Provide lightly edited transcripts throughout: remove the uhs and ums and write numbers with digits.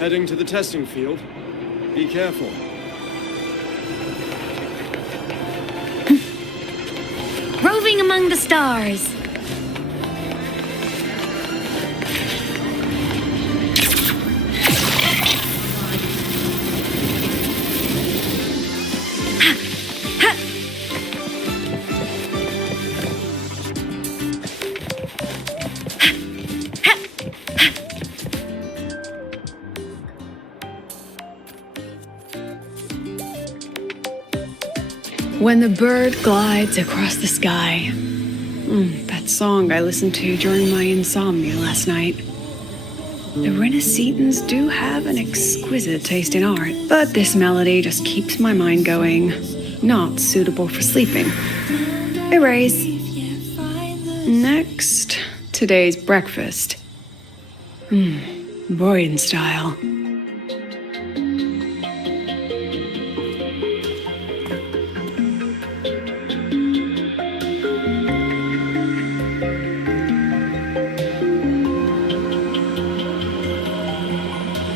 Heading to the testing field. Be careful. Roving among the stars. When the bird glides across the sky. That song I listened to during my insomnia last night. The Renaissance do have an exquisite taste in art, but this melody just keeps my mind going. Not suitable for sleeping. Erase. Next, today's breakfast. Boyan style.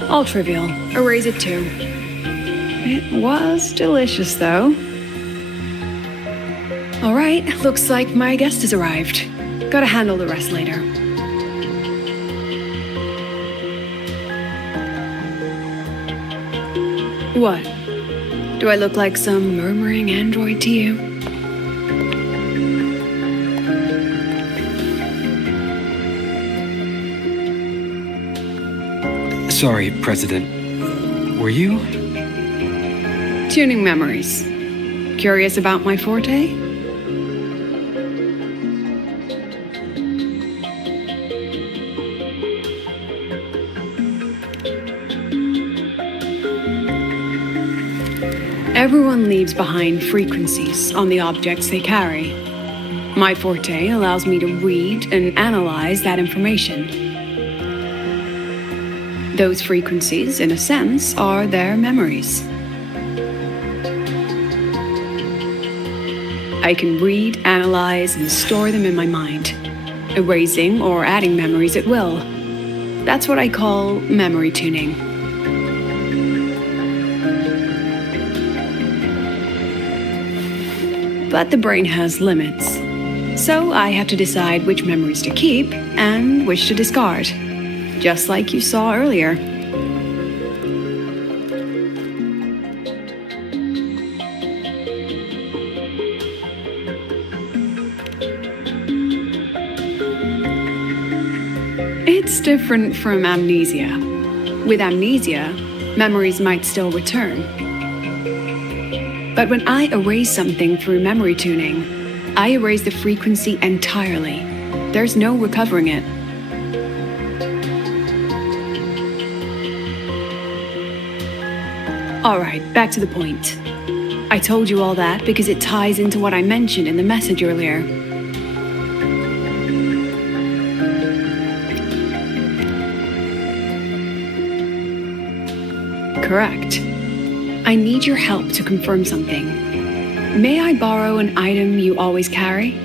All trivial. Erase it too. It was delicious, though. All right, looks like my guest has arrived. Gotta handle the rest later. What? Do I look like some murmuring android to you? Sorry, President. Were you? Tuning memories. Curious about my forte? Everyone leaves behind frequencies on the objects they carry. My forte allows me to read and analyze that information. Those frequencies, in a sense, are their memories. I can read, analyze, and store them in my mind, erasing or adding memories at will. That's what I call memory tuning. But the brain has limits, so I have to decide which memories to keep and which to discard. Just like you saw earlier. It's different from amnesia. With amnesia, memories might still return. But when I erase something through memory tuning, I erase the frequency entirely. There's no recovering it. Alright, back to the point. I told you all that because it ties into what I mentioned in the message earlier. Correct. I need your help to confirm something. May I borrow an item you always carry?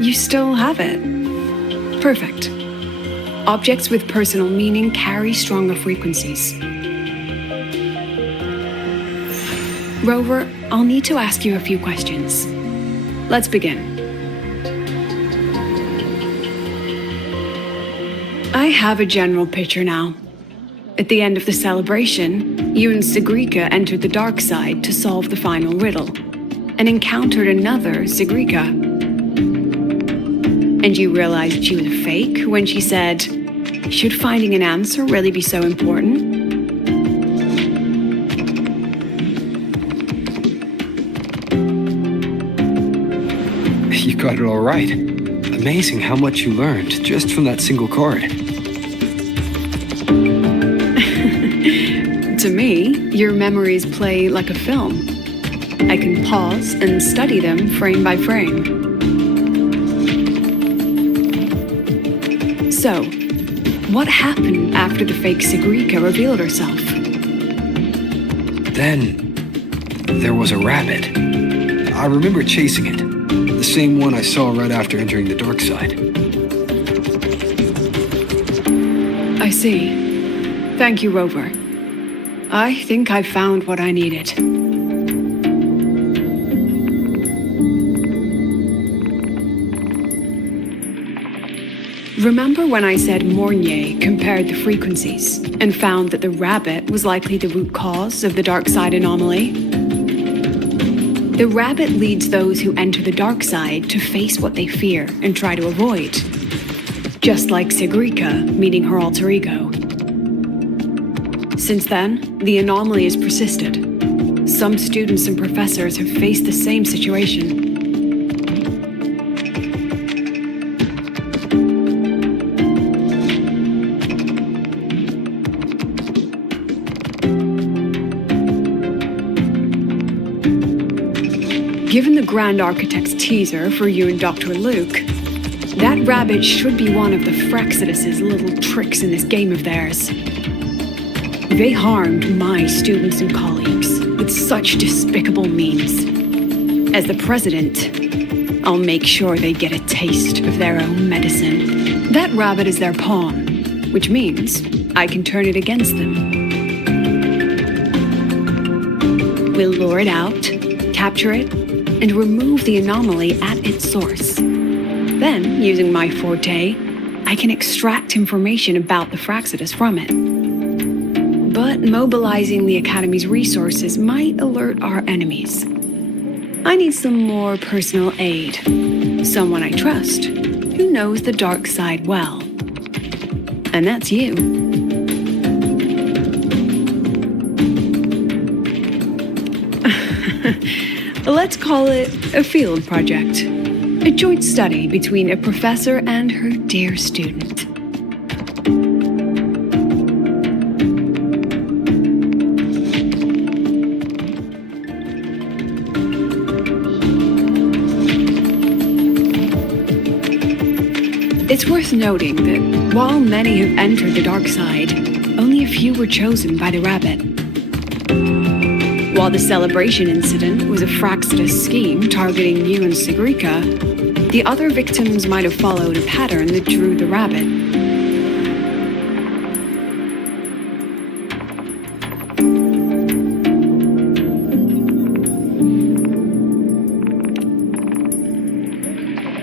You still have it. Perfect. Objects with personal meaning carry stronger frequencies. Rover, I'll need to ask you a few questions. Let's begin. I have a general picture now. At the end of the celebration, you and Segrika entered the dark side to solve the final riddle, and encountered another Segrika. And you realized she was a fake when she said, "Should finding an answer really be so important?" You got it all right. Amazing how much you learned just from that single card. To me, your memories play like a film. I can pause and study them frame by frame. So, what happened after the fake Segrika revealed herself? Then, there was a rabbit. I remember chasing it. The same one I saw right after entering the dark side. I see. Thank you, Rover. I think I've found what I needed. Remember when I said Mornier compared the frequencies and found that the rabbit was likely the root cause of the dark side anomaly? The rabbit leads those who enter the dark side to face what they fear and try to avoid. Just like Segrika meeting her alter ego. Since then, the anomaly has persisted. Some students and professors have faced the same situation. Given the Grand Architect's teaser for you and Dr. Luke, that rabbit should be one of the Fraxidus' little tricks in this game of theirs. They harmed my students and colleagues with such despicable means. As the president, I'll make sure they get a taste of their own medicine. That rabbit is their pawn, which means I can turn it against them. We'll lure it out, capture it, and remove the anomaly at its source. Then, using my forte, I can extract information about the Fraxidus from it. But mobilizing the Academy's resources might alert our enemies. I need some more personal aid. Someone I trust, who knows the dark side well. And that's you. Let's call it a field project. A joint study between a professor and her dear student. It's worth noting that while many have entered the dark side, only a few were chosen by the rabbit. While the celebration incident was a Fraxidus scheme targeting you and Segrika, the other victims might have followed a pattern that drew the rabbit.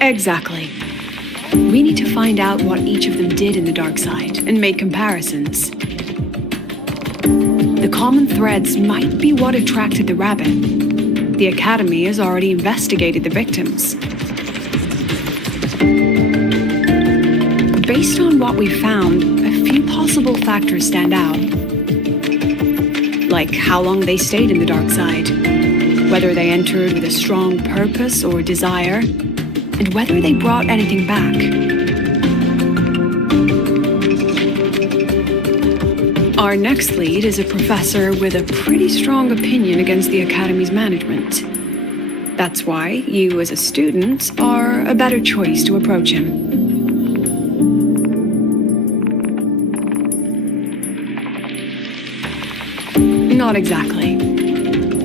Exactly. We need to find out what each of them did in the dark side and make comparisons. The common threads might be what attracted the rabbit. The Academy has already investigated the victims. Based on what we found, a few possible factors stand out. Like how long they stayed in the dark side, whether they entered with a strong purpose or desire, and whether they brought anything back. Our next lead is a professor with a pretty strong opinion against the Academy's management. That's why you, as a student, are a better choice to approach him. Not exactly.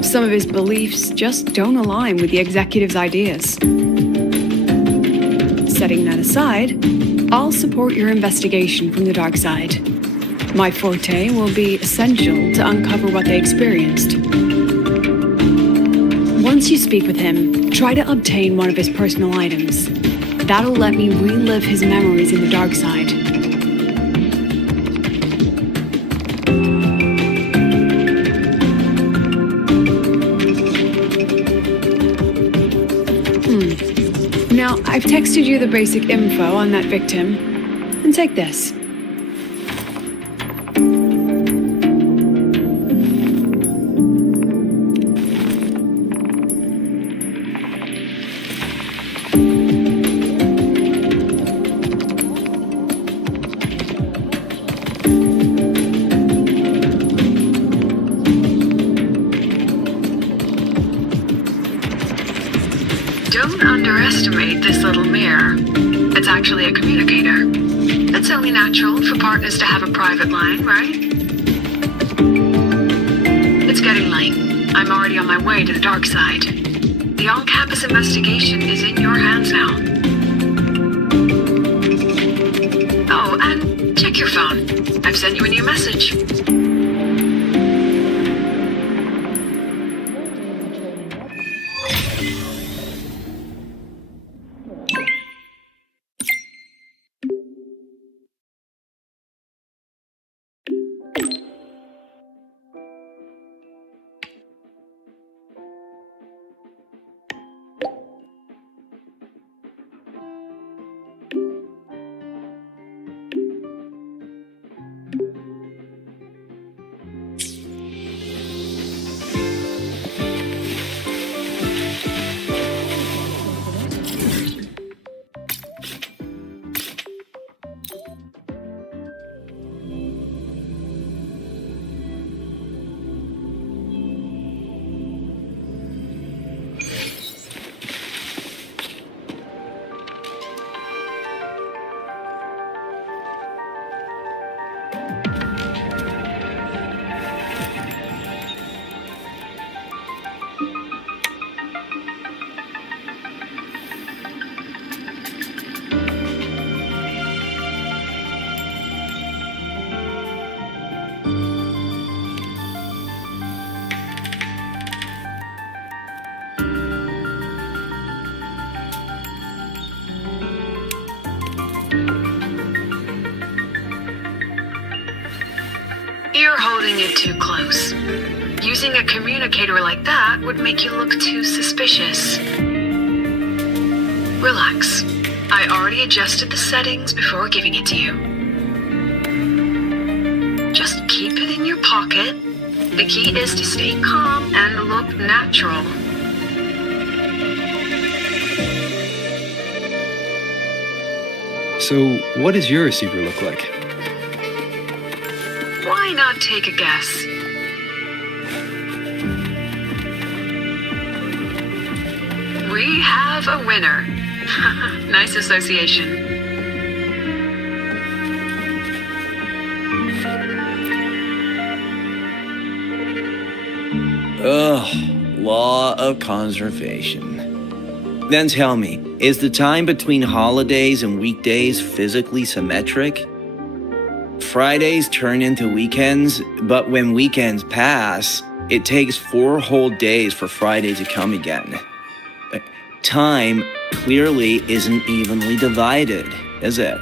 Some of his beliefs just don't align with the executive's ideas. Setting that aside, I'll support your investigation from the dark side. My forte will be essential to uncover what they experienced. Once you speak with him, try to obtain one of his personal items. That'll let me relive his memories in the dark side. Now, I've texted you the basic info on that victim. And take this. Don't underestimate this little mirror. It's actually a communicator. It's only natural for partners to have a private line, right? It's getting late. I'm already on my way to the dark side. The on-campus investigation is in your hands now. Oh, and check your phone. I've sent you a new message. You're holding it too close. Using a communicator like that would make you look too suspicious. Relax. I already adjusted the settings before giving it to you. Just keep it in your pocket. The key is to stay calm and look natural. So, what does your receiver look like? Why not take a guess? We have a winner. Nice association. Ugh, law of conservation. Then tell me, is the time between holidays and weekdays physically symmetric? Fridays turn into weekends, but when weekends pass, it takes 4 whole days for Friday to come again. Time clearly isn't evenly divided, is it?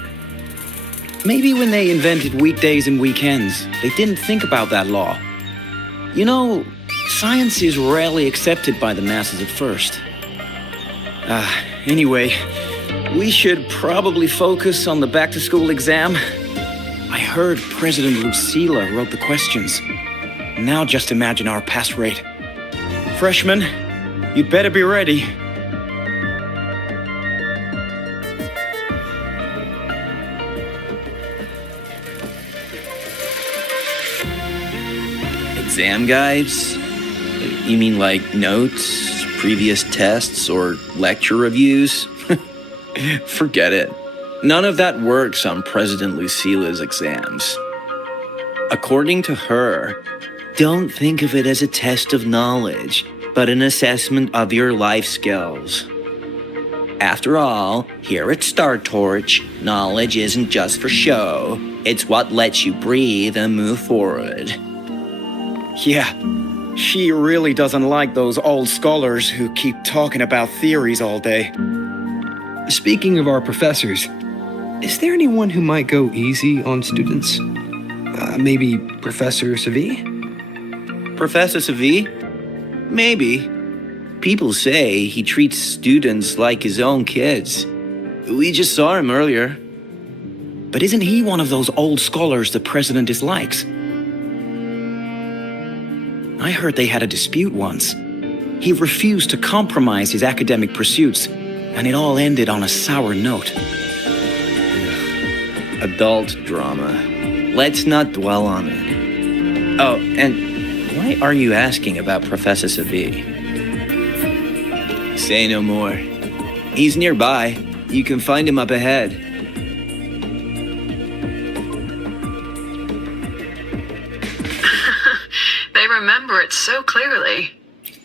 Maybe when they invented weekdays and weekends, they didn't think about that law. You know, science is rarely accepted by the masses at first. Anyway, we should probably focus on the back-to-school exam. I heard President Lucila wrote the questions. Now just imagine our pass rate. Freshmen, you'd better be ready. Exam guides? You mean like notes, previous tests, or lecture reviews? Forget it. None of that works on President Lucila's exams. According to her, don't think of it as a test of knowledge, but an assessment of your life skills. After all, here at Star Torch, knowledge isn't just for show. It's what lets you breathe and move forward. Yeah, She really doesn't like those old scholars who keep talking about theories all day. Speaking of our professors, is there anyone who might go easy on students? Maybe Professor Segue? Professor Segue? Maybe. People say he treats students like his own kids. We just saw him earlier. But isn't he one of those old scholars the president dislikes? I heard they had a dispute once. He refused to compromise his academic pursuits, and it all ended on a sour note. Adult drama. Let's not dwell on it. Oh, and why are you asking about Professor Segue? Say no more. He's nearby. You can find him up ahead. They remember it so clearly.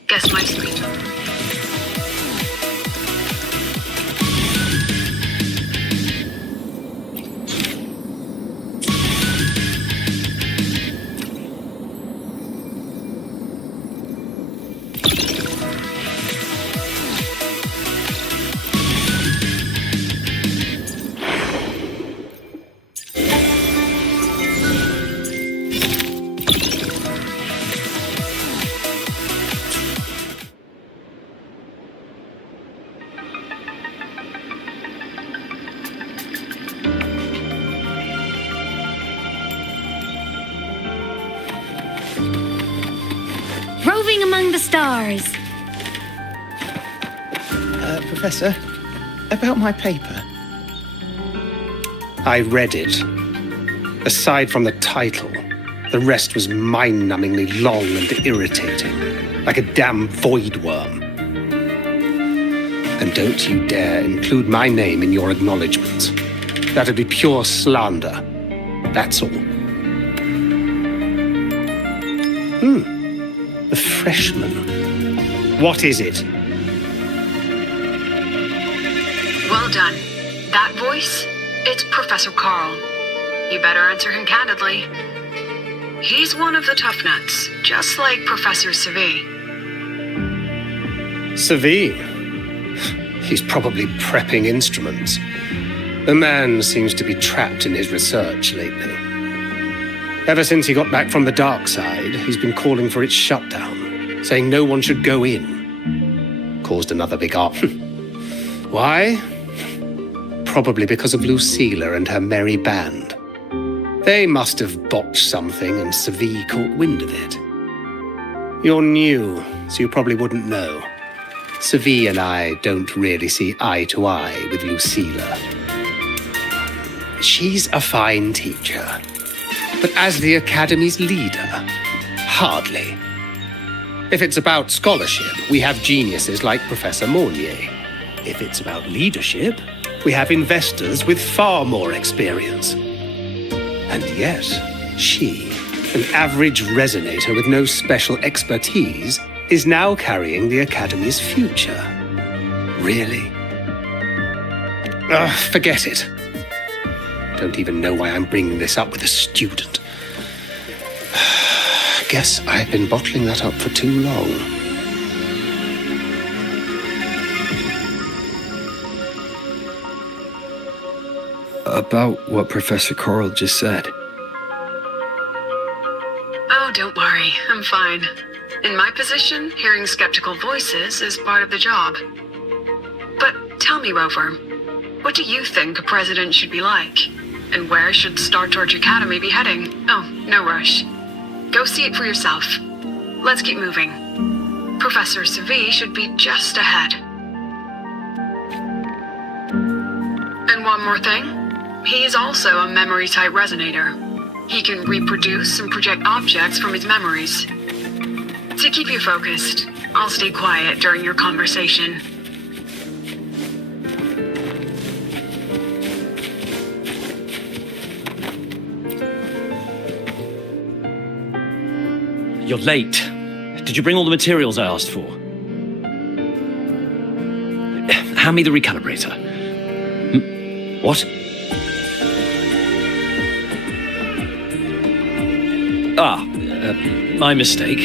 Guess my sweet. Roving among the stars. Professor, about my paper. I read it. Aside from the title, the rest was mind-numbingly long and irritating, like a damn void worm. And don't you dare include my name in your acknowledgements. That'd be pure slander. That's all. The freshman. What is it? Well done. That voice? It's Professor Carl. You better answer him candidly. He's one of the tough nuts, just like Professor Segue. Segue? He's probably prepping instruments. The man seems to be trapped in his research lately. Ever since he got back from the dark side, he's been calling for its shutdown, saying no one should go in. Caused another big up. Why? Probably because of Lucilla and her merry band. They must have botched something and Segue caught wind of it. You're new, so you probably wouldn't know. Segue and I don't really see eye to eye with Lucilla. She's a fine teacher, but as the Academy's leader, hardly. If it's about scholarship, we have geniuses like Professor Mornier. If it's about leadership, we have investors with far more experience. And yes, she, an average resonator with no special expertise, is now carrying the Academy's future. Really? Forget it. Don't even know why I'm bringing this up with a student. Guess I've been bottling that up for too long. About what Professor Carl just said. Oh, don't worry. I'm fine. In my position, hearing skeptical voices is part of the job. But tell me, Rover, what do you think a president should be like? And where should Star Torch Academy be heading? Oh, no rush. Go see it for yourself. Let's keep moving. Professor Segue should be just ahead. And one more thing. He's also a memory-type resonator. He can reproduce and project objects from his memories. To keep you focused, I'll stay quiet during your conversation. You're late. Did you bring all the materials I asked for? Hand me the recalibrator. What? My mistake.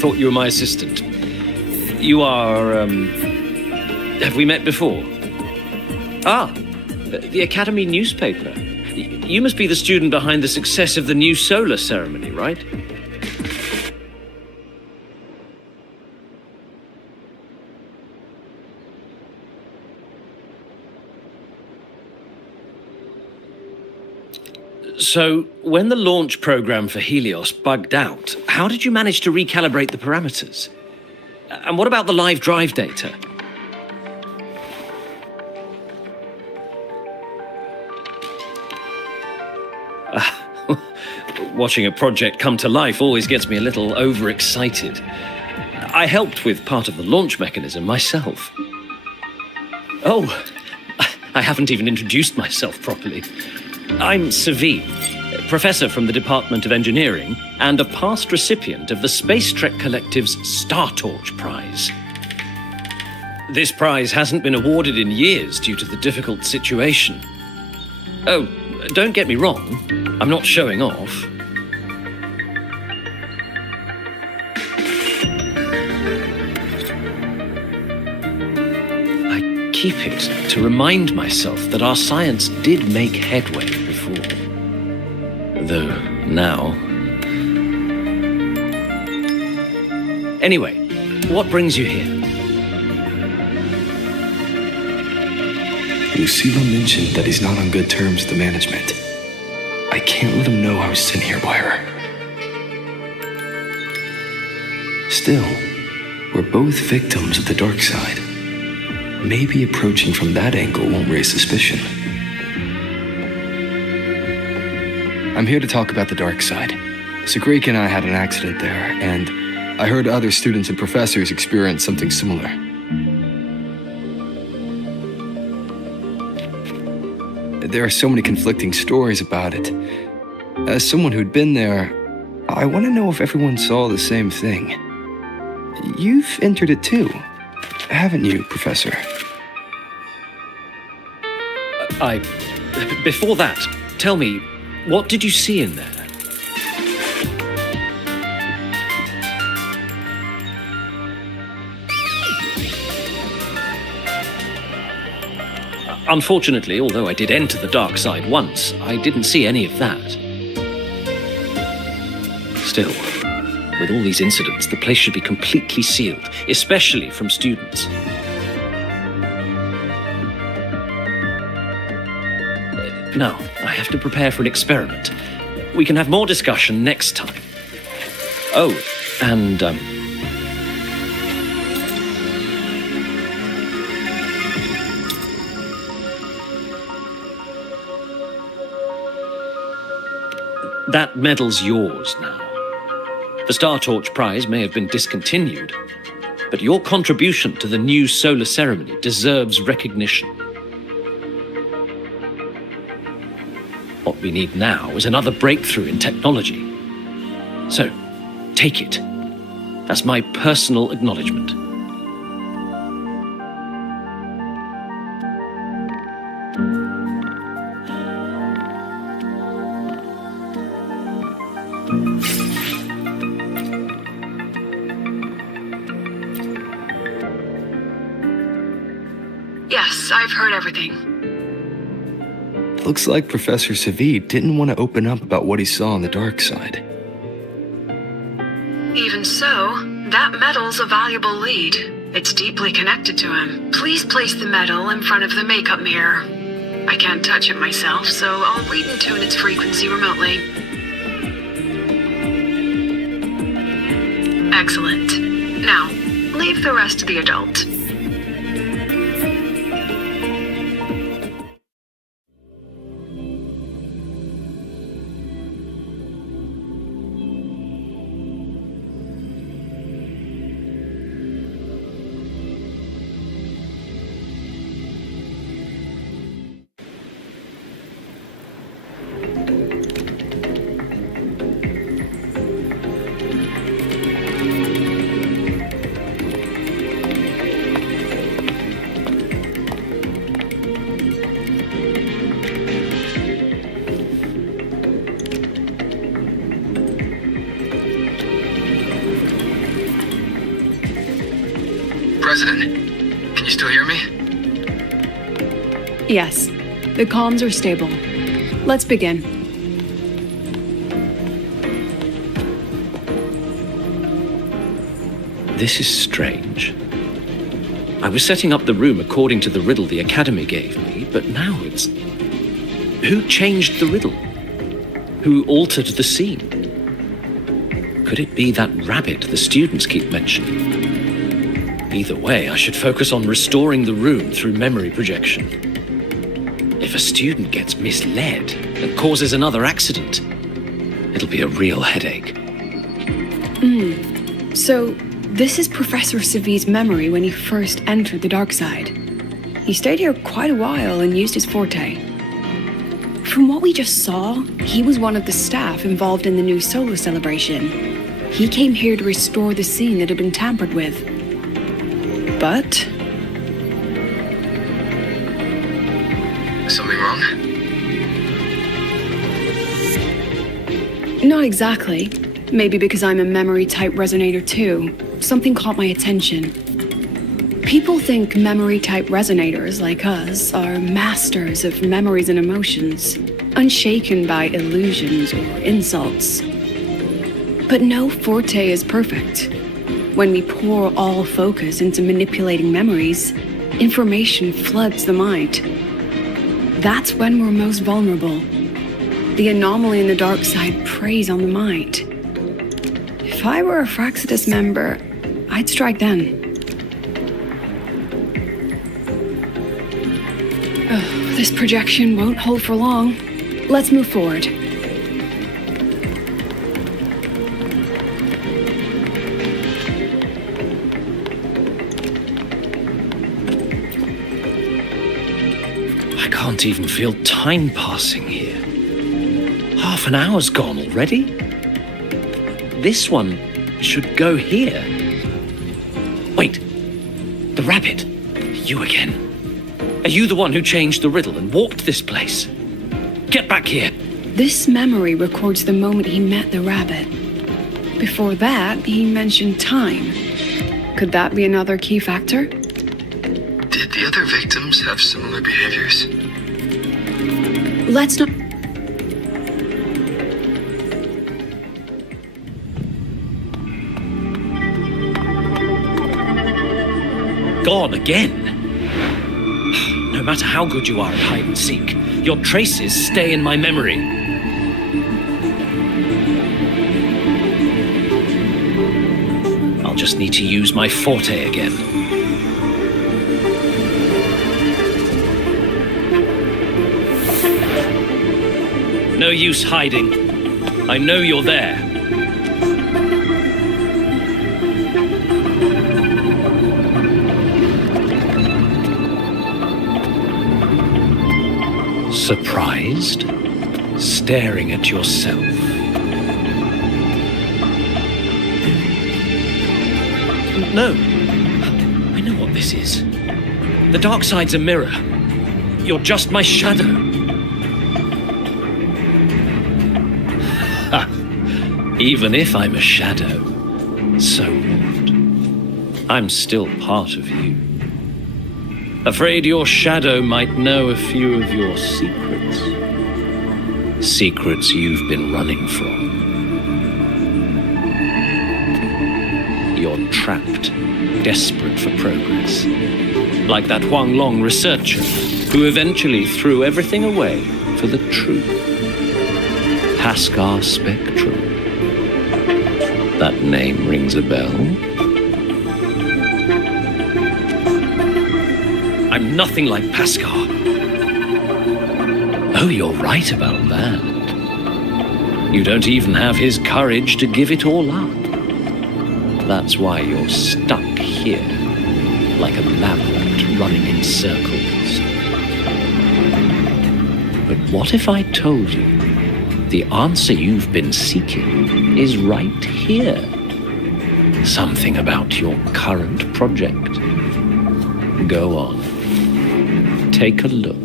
thought you were my assistant. You are, have we met before? Ah, the Academy newspaper. You must be the student behind the success of the new solar ceremony, right? So, when the launch program for Helios bugged out, how did you manage to recalibrate the parameters? And what about the live drive data? Watching a project come to life always gets me a little overexcited. I helped with part of the launch mechanism myself. Oh, I haven't even introduced myself properly. I'm Segue, professor from the Department of Engineering and a past recipient of the Space Trek Collective's Star Torch Prize. This prize hasn't been awarded in years due to the difficult situation. Oh, don't get me wrong, I'm not showing off. I keep it to remind myself that our science did make headway before. Though now... Anyway, what brings you here? Lucila mentioned that he's not on good terms with the management. I can't let him know I was sent here by her. Still, we're both victims of the dark side. Maybe approaching from that angle won't raise suspicion. I'm here to talk about the dark side. Segue and I had an accident there, and I heard other students and professors experience something similar. There are so many conflicting stories about it. As someone who'd been there, I want to know if everyone saw the same thing. You've entered it too, haven't you, Professor? Before that, tell me, what did you see in there? Unfortunately, although I did enter the dark side once, I didn't see any of that. Still, with all these incidents, the place should be completely sealed, especially from students. Now, I have to prepare for an experiment. We can have more discussion next time. Oh, and, that medal's yours now. The Star Torch Prize may have been discontinued, but your contribution to the new solar ceremony deserves recognition. What we need now is another breakthrough in technology. So, take it. That's my personal acknowledgement. Yes, I've heard everything. Looks like Professor Segue didn't want to open up about what he saw on the dark side. Even so, that medal's a valuable lead. It's deeply connected to him. Please place the medal in front of the makeup mirror. I can't touch it myself, so I'll read and tune its frequency remotely. Excellent. Now, leave the rest to the adult. President, can you still hear me? Yes, the comms are stable. Let's begin. This is strange. I was setting up the room according to the riddle the Academy gave me, but now it's... Who changed the riddle? Who altered the scene? Could it be that rabbit the students keep mentioning? Either way, I should focus on restoring the room through memory projection. If a student gets misled and causes another accident, it'll be a real headache. So, this is Professor Segue's memory when he first entered the dark side. He stayed here quite a while and used his forte. From what we just saw, he was one of the staff involved in the new solo celebration. He came here to restore the scene that had been tampered with. But... Something wrong? not exactly. Maybe because I'm a memory-type resonator too. Something caught my attention. People think memory-type resonators like us are masters of memories and emotions, unshaken by illusions or insults. But no forte is perfect. When we pour all focus into manipulating memories, information floods the mind. That's when we're most vulnerable. The anomaly in the dark side preys on the mind. If I were a Fraxidus member, I'd strike then. This projection won't hold for long. Let's move forward. I can't even feel time passing here. Half an hour's gone already? This one should go here. Wait, the rabbit. You again. Are you the one who changed the riddle and warped this place? Get back here. This memory records the moment he met the rabbit. Before that, he mentioned time. Could that be another key factor? Did the other victims have similar behaviors? Let's not... Gone again. No matter how good you are at hide and seek, your traces stay in my memory. I'll just need to use my forte again. No use hiding. I know you're there. Surprised? Staring at yourself. No. I know what this is. The dark side's a mirror. You're just my shadow. Ha! Even if I'm a shadow, so what? I'm still part of you. Afraid your shadow might know a few of your secrets. Secrets you've been running from. You're trapped, desperate for progress. Like that Huang Long researcher who eventually threw everything away for the truth. Pascal Spectrum. That name rings a bell. I'm nothing like Pascal. Oh, you're right about that. You don't even have his courage to give it all up. That's why you're stuck here, like a labyrinth running in circles. But what if I told you the answer you've been seeking is right here? Something about your current project. Go on. Take a look.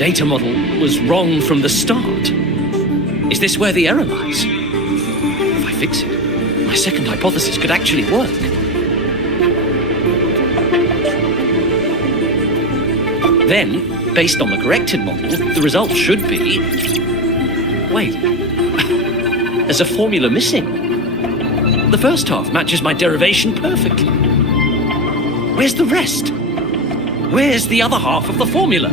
data model was wrong from the start. Is this where the error lies? If I fix it, my second hypothesis could actually work. Then, based on the corrected model, the result should be... Wait. There's a formula missing. The first half matches my derivation perfectly. Where's the rest? Where's the other half of the formula?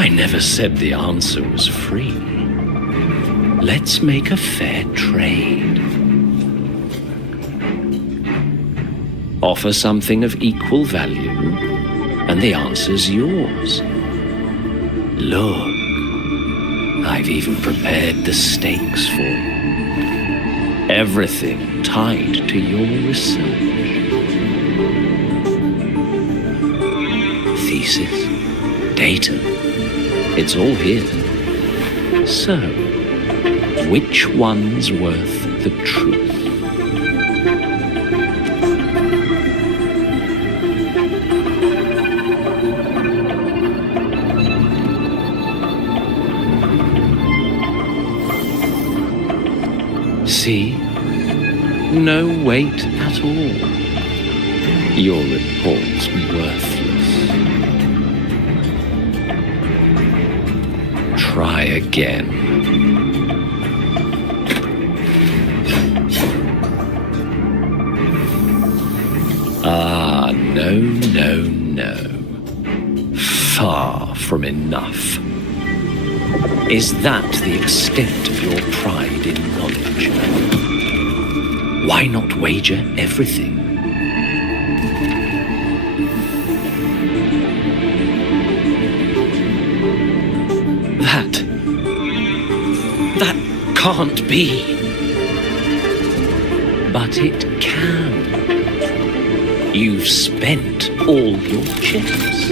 I never said the answer was free. Let's make a fair trade. Offer something of equal value, and the answer's yours. Look, I've even prepared the stakes for you. Everything tied to your research. Thesis, data, it's all here. So, which one's worth the truth? See? No weight at all. Your report's worthless. Try again. Ah, no. Far from enough. Is that the extent of your pride in knowledge? Why not wager everything? That can't be. But it can. You've spent all your chips.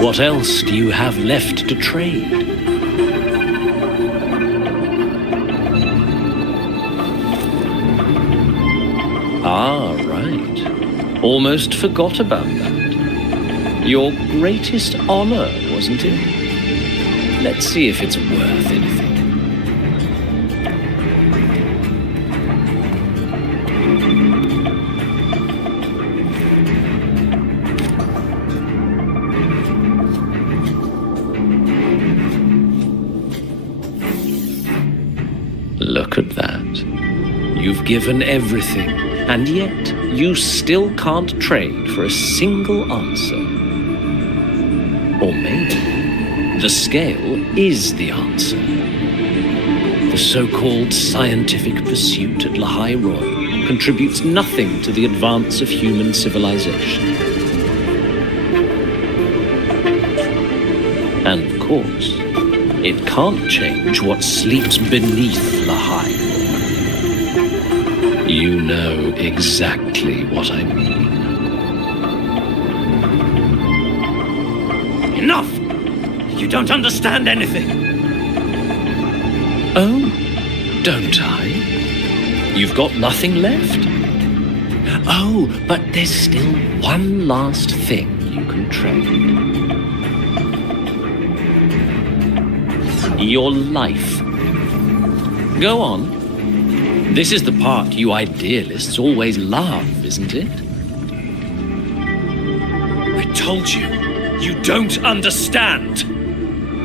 What else do you have left to trade? Ah, right. Almost forgot about that. Your greatest honor, wasn't it? Let's see if it's worth anything. Look at that. You've given everything, and yet you still can't trade for a single answer. Or maybe the scale is the answer. The so-called scientific pursuit at Lahai-Roi contributes nothing to the advance of human civilization. And of course, it can't change what sleeps beneath Lahai-Roi. You know exactly what I mean. Enough! You don't understand anything. Oh, don't I? You've got nothing left? Oh, but there's still one last thing you can trade. Your life. Go on. This is the part you idealists always love, isn't it? I told you, you don't understand.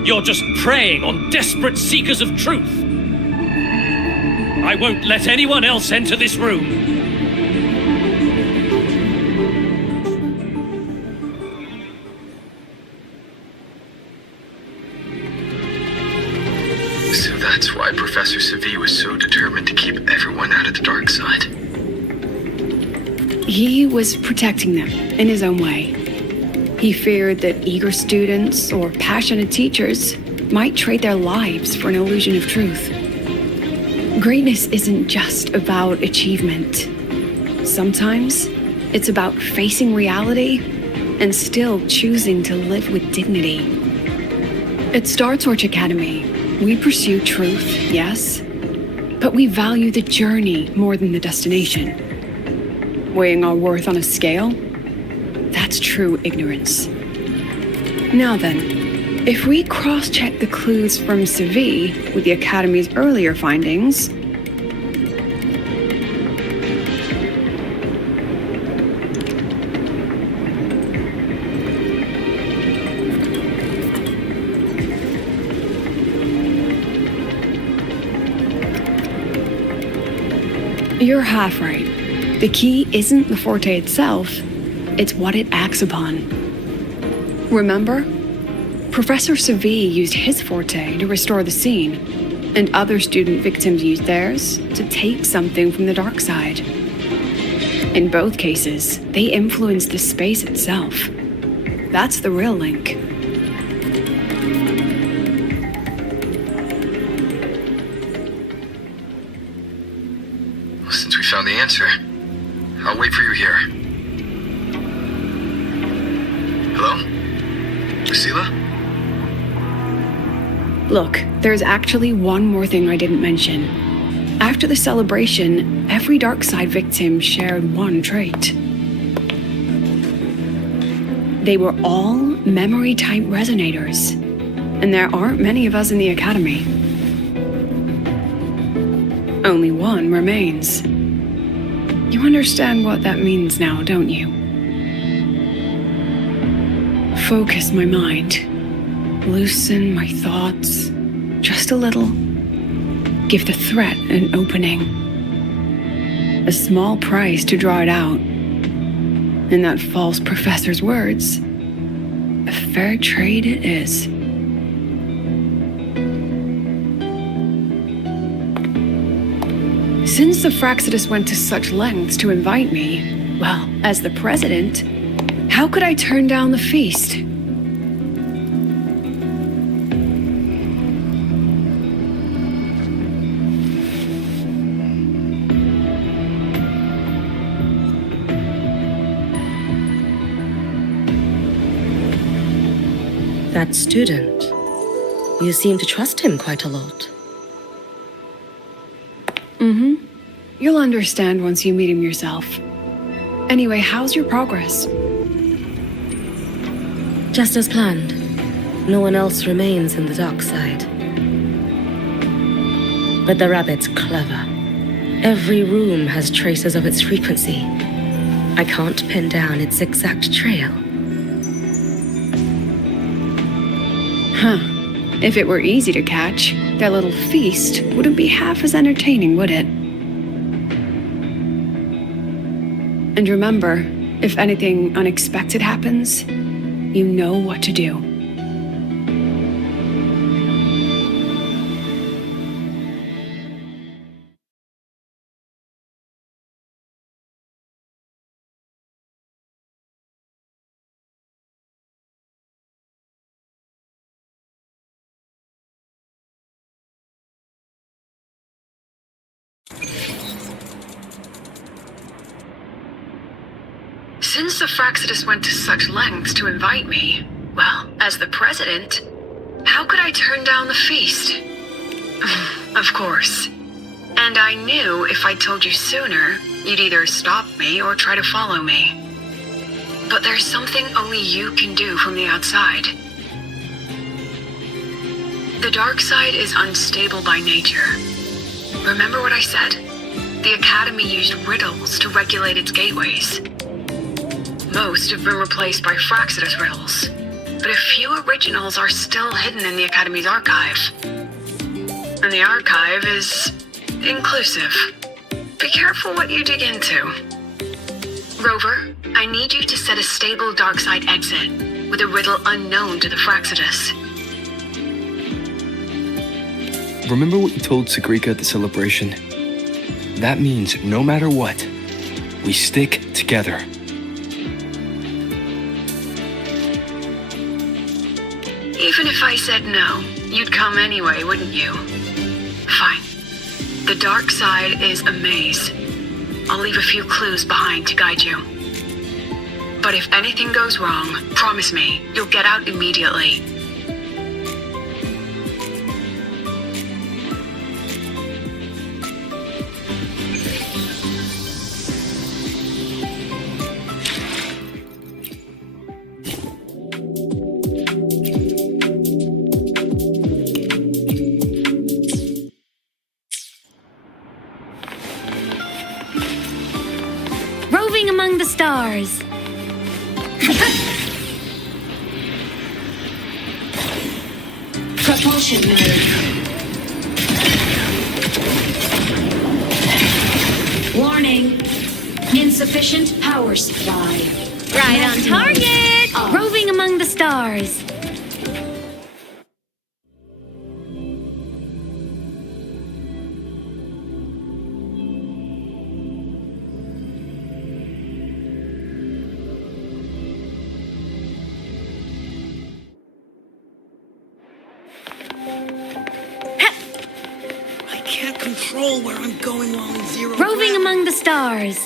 You're just preying on desperate seekers of truth. I won't let anyone else enter this room. So that's why Professor Segue was so determined to keep everyone out of the dark side. He was protecting them in his own way. He feared that eager students or passionate teachers might trade their lives for an illusion of truth. Greatness isn't just about achievement. Sometimes it's about facing reality and still choosing to live with dignity. At Star Torch Academy, We pursue truth, yes, but we value the journey more than the destination. Weighing our worth on a scale? That's true ignorance. Now then, if we cross-check the clues from Segue with the Academy's earlier findings, you're half right. The key isn't the forte itself, it's what it acts upon. Remember? Professor Segue used his forte to restore the scene, and other student victims used theirs to take something from the dark side. In both cases, they influenced the space itself. That's the real link. Since we found the answer, I'll wait for you here. Hello? Lucila? Look, there's actually one more thing I didn't mention. After the celebration, every dark side victim shared one trait. They were all memory-type resonators, and there aren't many of us in the Academy. Only one remains. You understand what that means now, don't you? Focus my mind. Loosen my thoughts. Just a little. Give the threat an opening. A small price to draw it out. In that false professor's words, a fair trade it is. Since the Fraxidus went to such lengths to invite me, well, as the president, how could I turn down the feast? That student, you seem to trust him quite a lot. You'll understand once you meet him yourself. Anyway, how's your progress? Just as planned. No one else remains in the dark side. But the rabbit's clever. Every room has traces of its frequency. I can't pin down its exact trail. Huh. If it were easy to catch, their little feast wouldn't be half as entertaining, would it? And remember, if anything unexpected happens, you know what to do. Since the Fraxidus went to such lengths to invite me, well, as the president, how could I turn down the feast? Of course. And I knew if I told you sooner, you'd either stop me or try to follow me. But there's something only you can do from the outside. The dark side is unstable by nature. Remember what I said? The Academy used riddles to regulate its gateways. Most have been replaced by Fraxidus riddles, but a few originals are still hidden in the Academy's archive. And the archive is inclusive. Be careful what you dig into. Rover, I need you to set a stable dark side exit with a riddle unknown to the Fraxidus. Remember what you told Segrika at the celebration? That means no matter what, we stick together. Even if I said no, you'd come anyway, wouldn't you? Fine. The dark side is a maze. I'll leave a few clues behind to guide you. But if anything goes wrong, promise me you'll get out immediately. Roving among the stars. Propulsion mode. Warning. Insufficient power supply. Right on target. Roving among the stars. I can't control where I'm going while in zero Roving gravity. among the stars.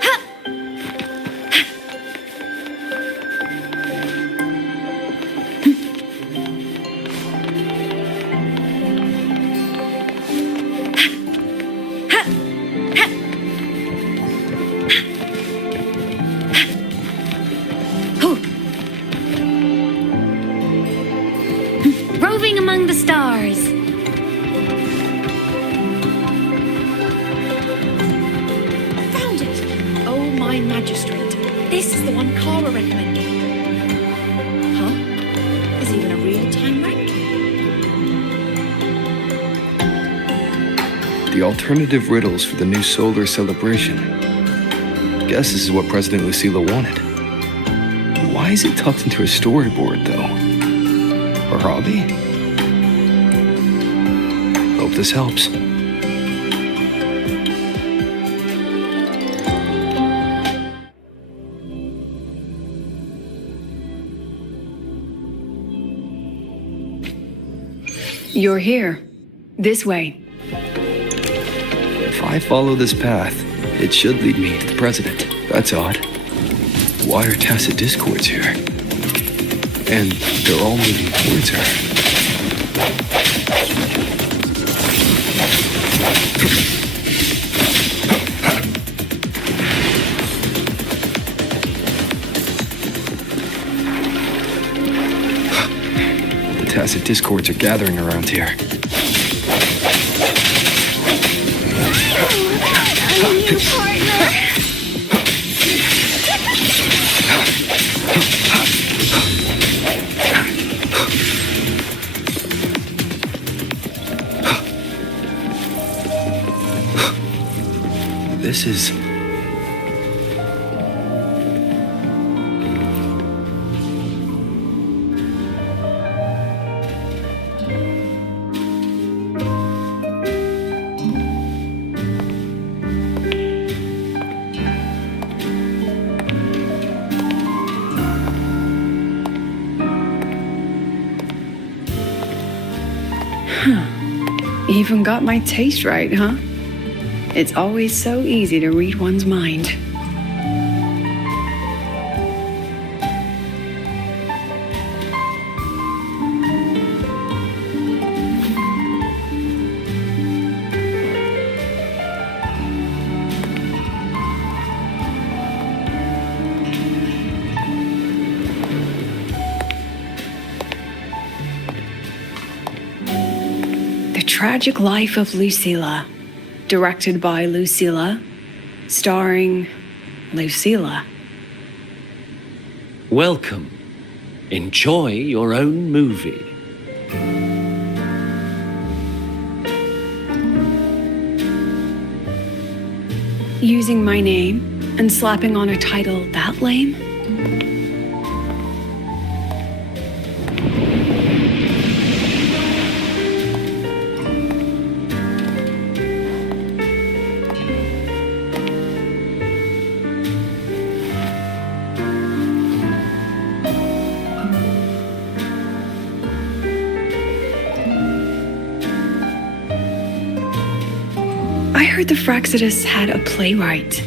Ha! Roving among the stars. Found it! Oh, my magistrate. This is the one Kara recommended. Huh? There's even a real-time ranking. The alternative riddles for the new solar celebration. Guess this is what President Lucila wanted. Why is it tucked into her storyboard, though? Her hobby? Hope this helps. You're here. This way. If I follow this path, it should lead me to the president. That's odd. Why are tacit discords here? And they're all moving towards her. The tacit discords are gathering around here. This is... Even got my taste right, huh? It's always so easy to read one's mind. The Tragic Life of Lucila. Directed by Lucila, starring Lucila. Welcome. Enjoy your own movie. Using my name and slapping on a title that lame? I heard the Fraxidus had a playwright.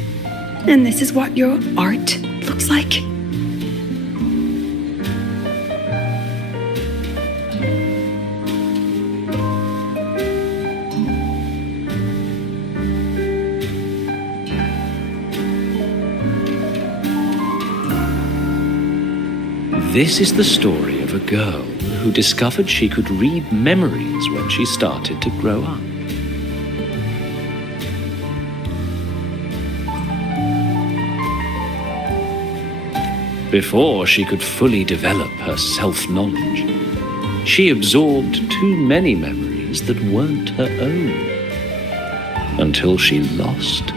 And this is what your art looks like? This is the story of a girl who discovered she could read memories when she started to grow up. before she could fully develop her self-knowledge. She absorbed too many memories that weren't her own, until she lost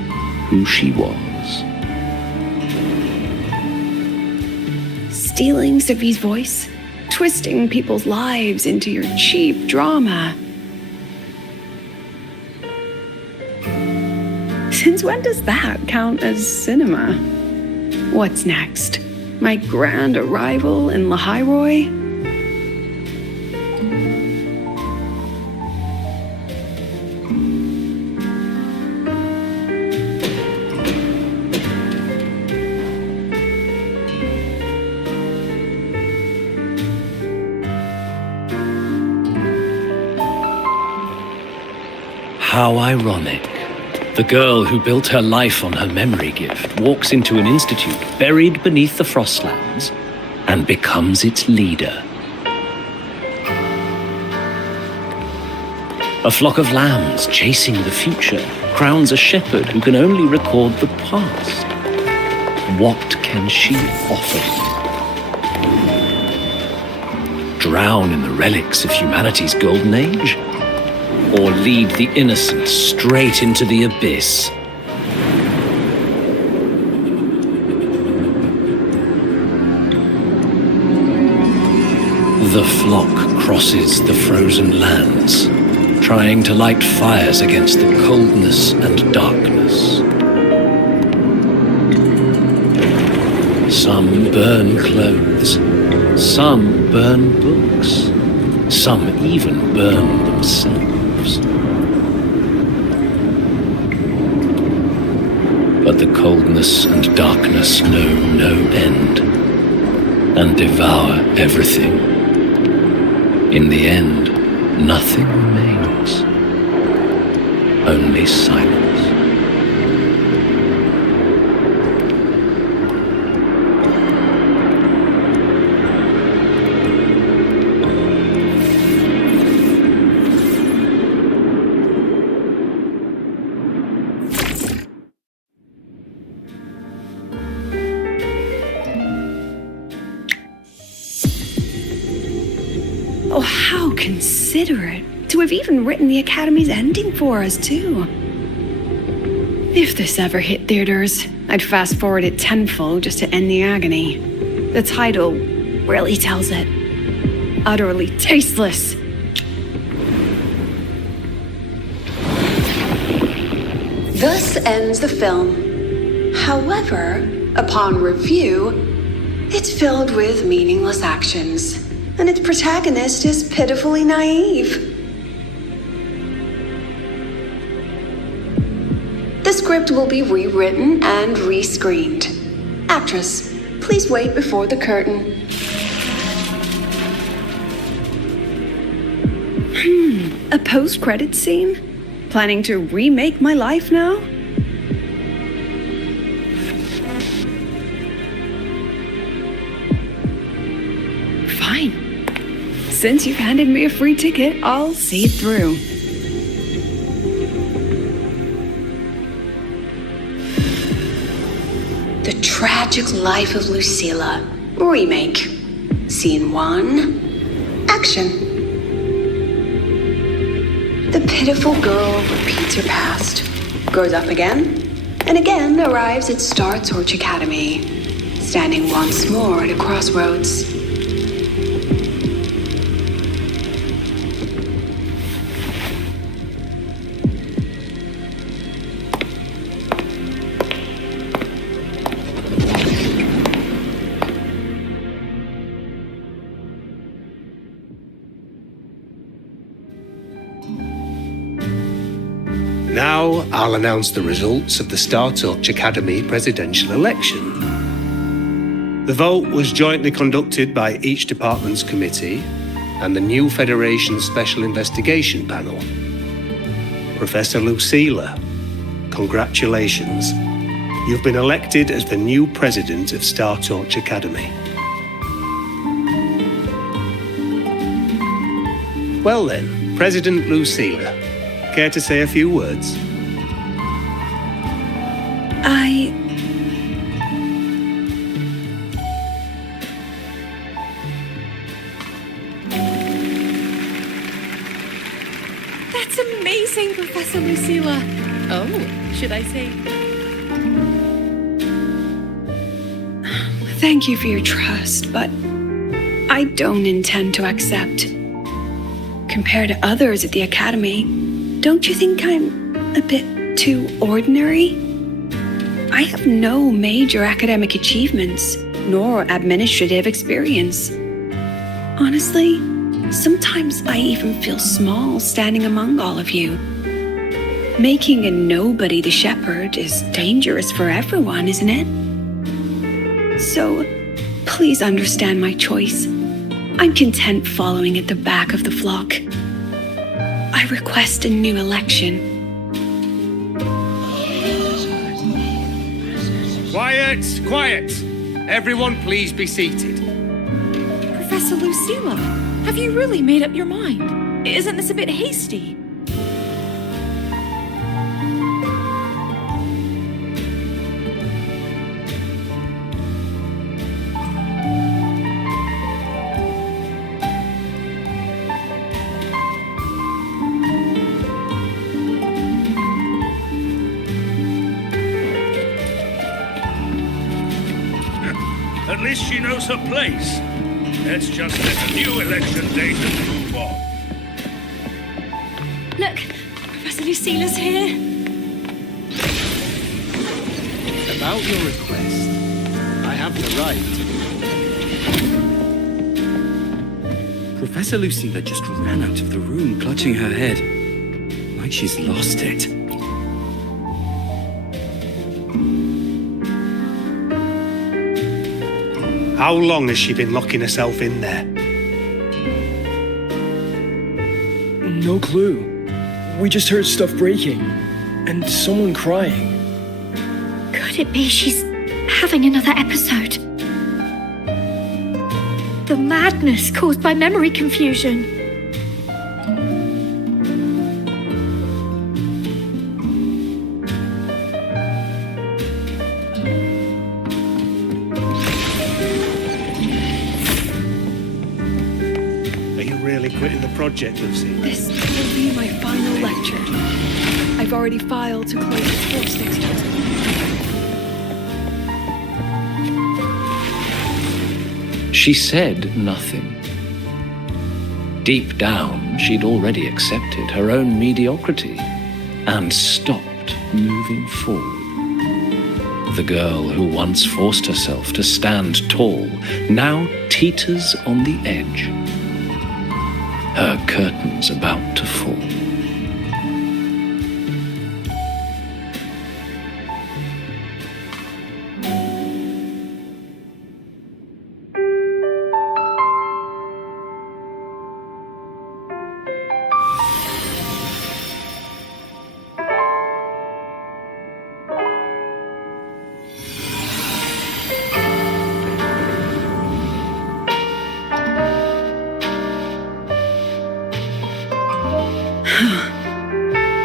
who she was. Stealing Sophie's voice, twisting people's lives into your cheap drama. Since when does that count as cinema? What's next? My grand arrival in Lahai-Roi? How ironic. The girl who built her life on her memory gift walks into an institute buried beneath the Frostlands and becomes its leader. A flock of lambs chasing the future crowns a shepherd who can only record the past. What can she offer them? Drown in the relics of humanity's golden age? Or lead the innocent straight into the abyss? The flock crosses the frozen lands, trying to light fires against the coldness and darkness. Some burn clothes, some burn books, some even burn themselves. But the coldness and darkness know no end, and devour everything. In the end, nothing remains, only silence. Oh, how considerate to have even written the Academy's ending for us, too. If this ever hit theaters, I'd fast forward it tenfold just to end the agony. The title really tells it. Utterly tasteless. Thus ends the film. However, upon review, it's filled with meaningless actions, and its protagonist is pitifully naive. The script will be rewritten and rescreened. Actress, please wait before the curtain. A post-credits scene? Planning to remake my life now? Fine. Since you've handed me a free ticket, I'll see it through. The Tragic Life of Lucilla. Remake. Scene 1. Action. The pitiful girl repeats her past, grows up again, and again arrives at Star Torch Academy, standing once more at a crossroads. Now I'll announce the results of the Star Torch Academy presidential election. The vote was jointly conducted by each department's committee and the new Federation's Special Investigation Panel. Professor Lucilla, congratulations. You've been elected as the new president of Star Torch Academy. Well then, President Lucilla, care to say a few words? Introducing Professor Lucilla. Oh, should I say? Thank you for your trust, but I don't intend to accept. Compared to others at the Academy, don't you think I'm a bit too ordinary? I have no major academic achievements, nor administrative experience. Honestly, sometimes I even feel small standing among all of you. Making a nobody the shepherd is dangerous for everyone, isn't it? So, please understand my choice. I'm content following at the back of the flock. I request a new election. Quiet! Quiet! Everyone please be seated. Professor Lucilla, have you really made up your mind? Isn't this a bit hasty? At least she knows her place. Let's just let a new election date and move on. Look, Professor Lucilla's here. About your request, I have the right. Professor Lucilla just ran out of the room, clutching her head, like she's lost it. How long has she been locking herself in there? No clue. We just heard stuff breaking, and someone crying. Could it be she's having another episode? The madness caused by memory confusion. Quitting the project, Lucy. This will be my final lecture. I've already filed to close the course next term. She said nothing. Deep down, she'd already accepted her own mediocrity and stopped moving forward. The girl who once forced herself to stand tall now teeters on the edge. Her curtains about to fall.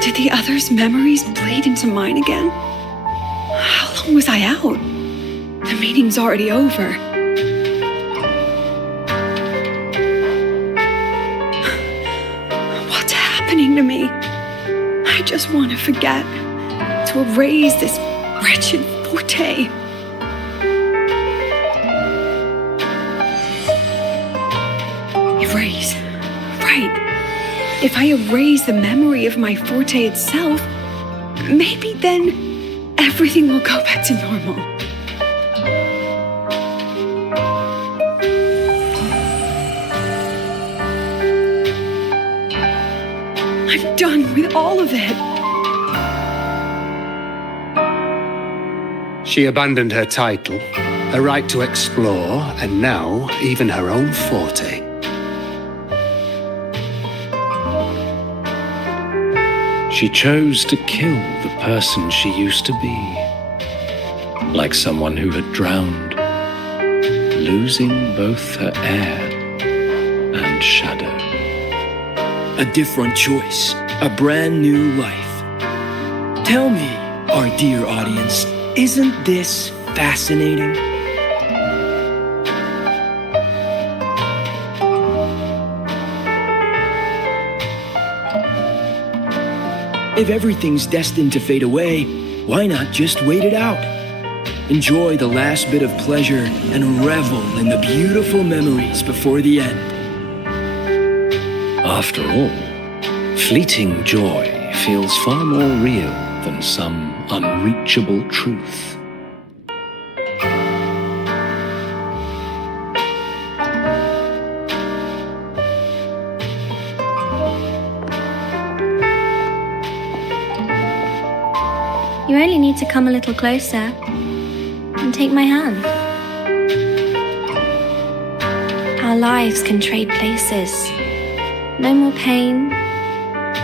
Did the others' memories bleed into mine again? How long was I out? The meeting's already over. What's happening to me? I just want to forget, to erase this wretched forte. Erase. Right. If I erase the memory of my forte itself, maybe then everything will go back to normal. I'm done with all of it. She abandoned her title, her right to explore, and now even her own forte. She chose to kill the person she used to be, like someone who had drowned, losing both her air and shadow. A different choice, a brand new life. Tell me, our dear audience, isn't this fascinating? If everything's destined to fade away, why not just wait it out? Enjoy the last bit of pleasure and revel in the beautiful memories before the end. After all, fleeting joy feels far more real than some unreachable truth. You only need to come a little closer and take my hand. Our lives can trade places. No more pain,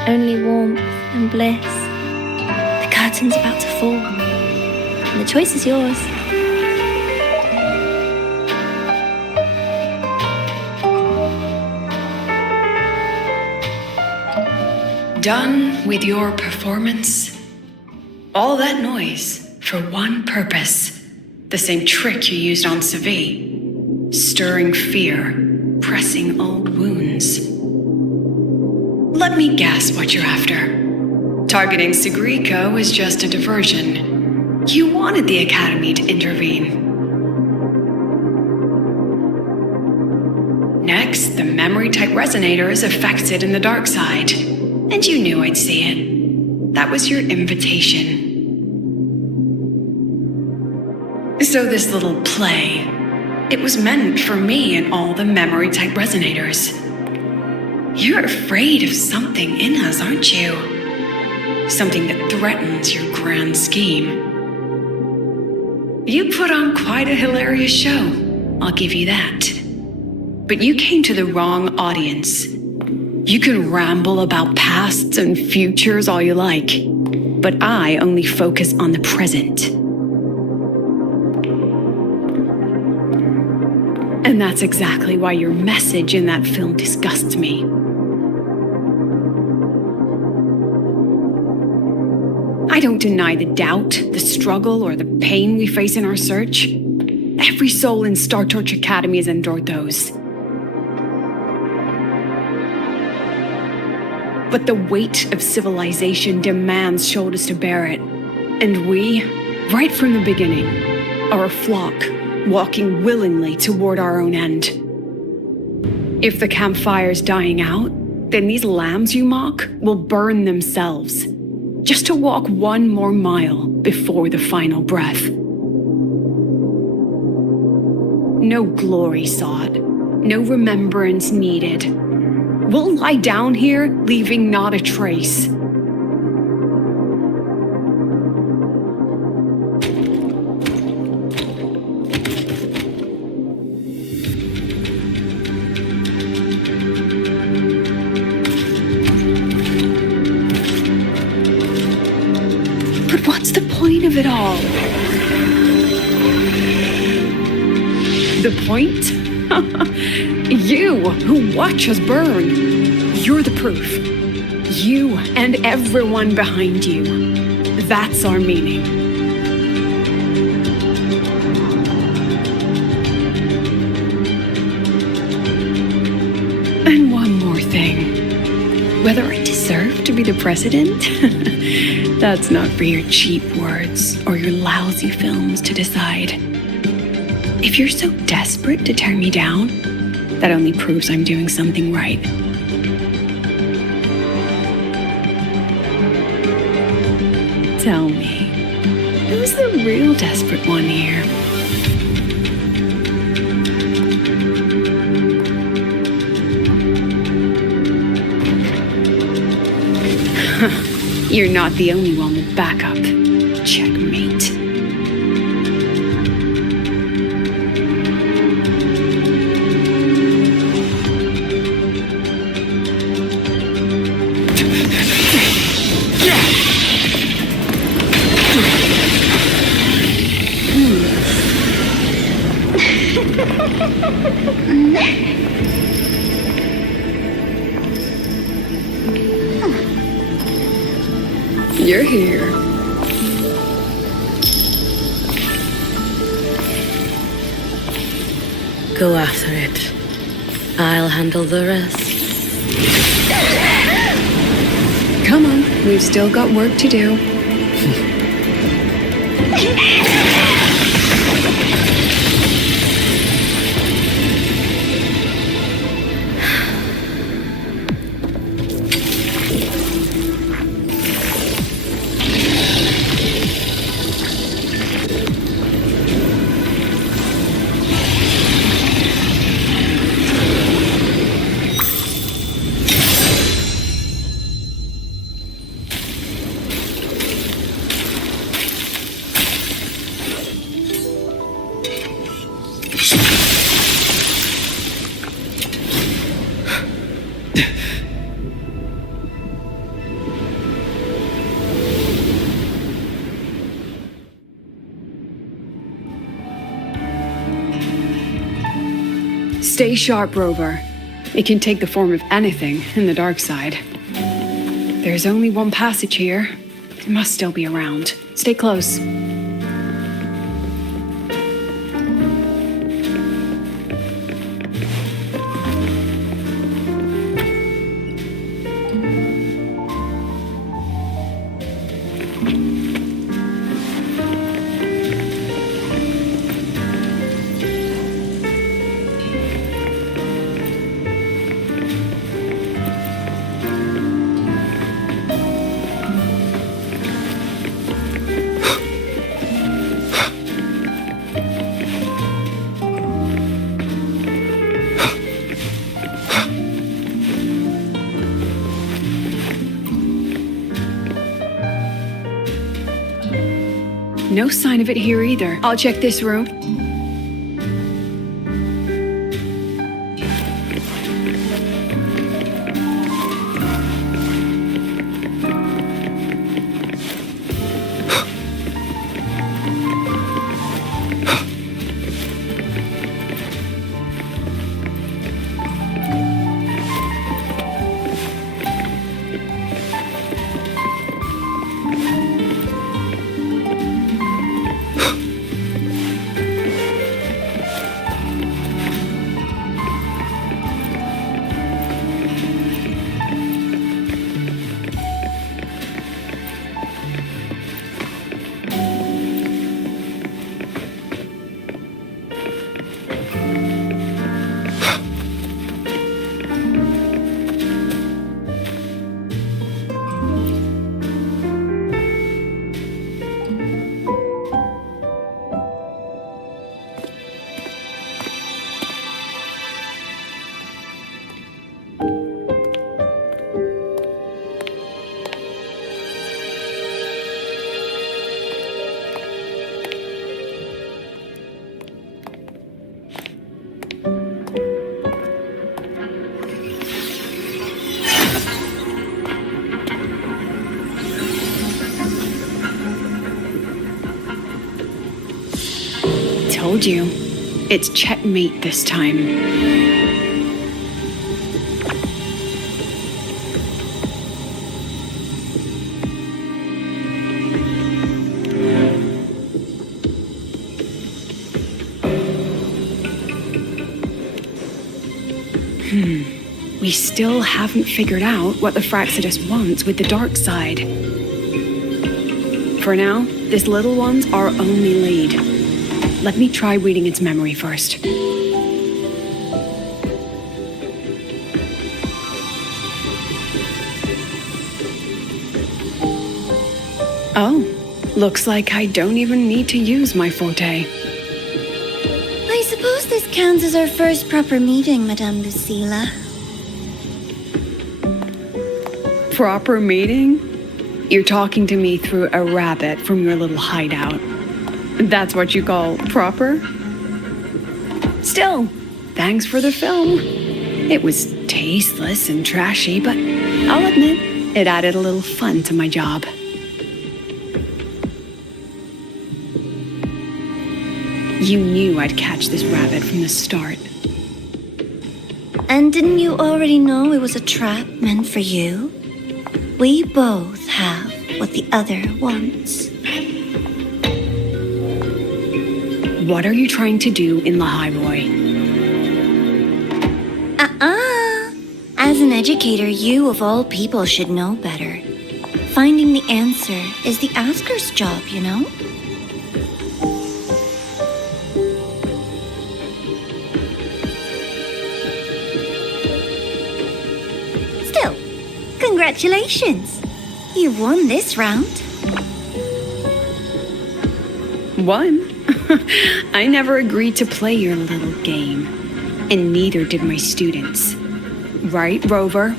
only warmth and bliss. The curtain's about to fall, and the choice is yours. Done with your performance? All that noise for one purpose. The same trick you used on Segue. Stirring fear, pressing old wounds. Let me guess what you're after. Targeting Segriko was just a diversion. You wanted the Academy to intervene. Next, the memory-type resonator is affected in the dark side. And you knew I'd see it. That was your invitation. So this little play, it was meant for me and all the memory-type resonators. You're afraid of something in us, aren't you? Something that threatens your grand scheme. You put on quite a hilarious show, I'll give you that. But you came to the wrong audience. You can ramble about pasts and futures all you like, but I only focus on the present. And that's exactly why your message in that film disgusts me. I don't deny the doubt, the struggle, or the pain we face in our search. Every soul in Star Torch Academy has endured those. But the weight of civilization demands shoulders to bear it. And we, right from the beginning, are a flock, walking willingly toward our own end. If the campfire's dying out, then these lambs you mock will burn themselves, just to walk one more mile before the final breath. No glory sought, no remembrance needed. We'll lie down here, leaving not a trace. But what's the point of it all? The point? You, who watch us burn. You're the proof. You and everyone behind you. That's our meaning. And one more thing. Whether I deserve to be the president? That's not for your cheap words or your lousy films to decide. If you're so desperate to tear me down, that only proves I'm doing something right. Tell me, who's the real desperate one here? You're not the only one with backup. Checkmate. You're here. Go after it. I'll handle the rest. Come on. We've still got work to do. Stay sharp, Rover. It can take the form of anything in the dark side. There's only one passage here. It must still be around. Stay close. No sign of it here either. I'll check this room. Told you. It's checkmate this time. We still haven't figured out what the Fraxidus wants with the dark side. For now, this little one's our only lead. Let me try reading its memory first. Oh, looks like I don't even need to use my forte. I suppose this counts as our first proper meeting, Madame Lucilla. Proper meeting? You're talking to me through a rabbit from your little hideout. That's what you call proper? Still, thanks for the film. It was tasteless and trashy, but I'll admit, it added a little fun to my job. You knew I'd catch this rabbit from the start. And didn't you already know it was a trap meant for you? We both have what the other wants. What are you trying to do in Lahai-Roi? As an educator, you of all people should know better. Finding the answer is the asker's job, you know? Still, congratulations! You've won this round. Won? I never agreed to play your little game. And neither did my students. Right, Rover?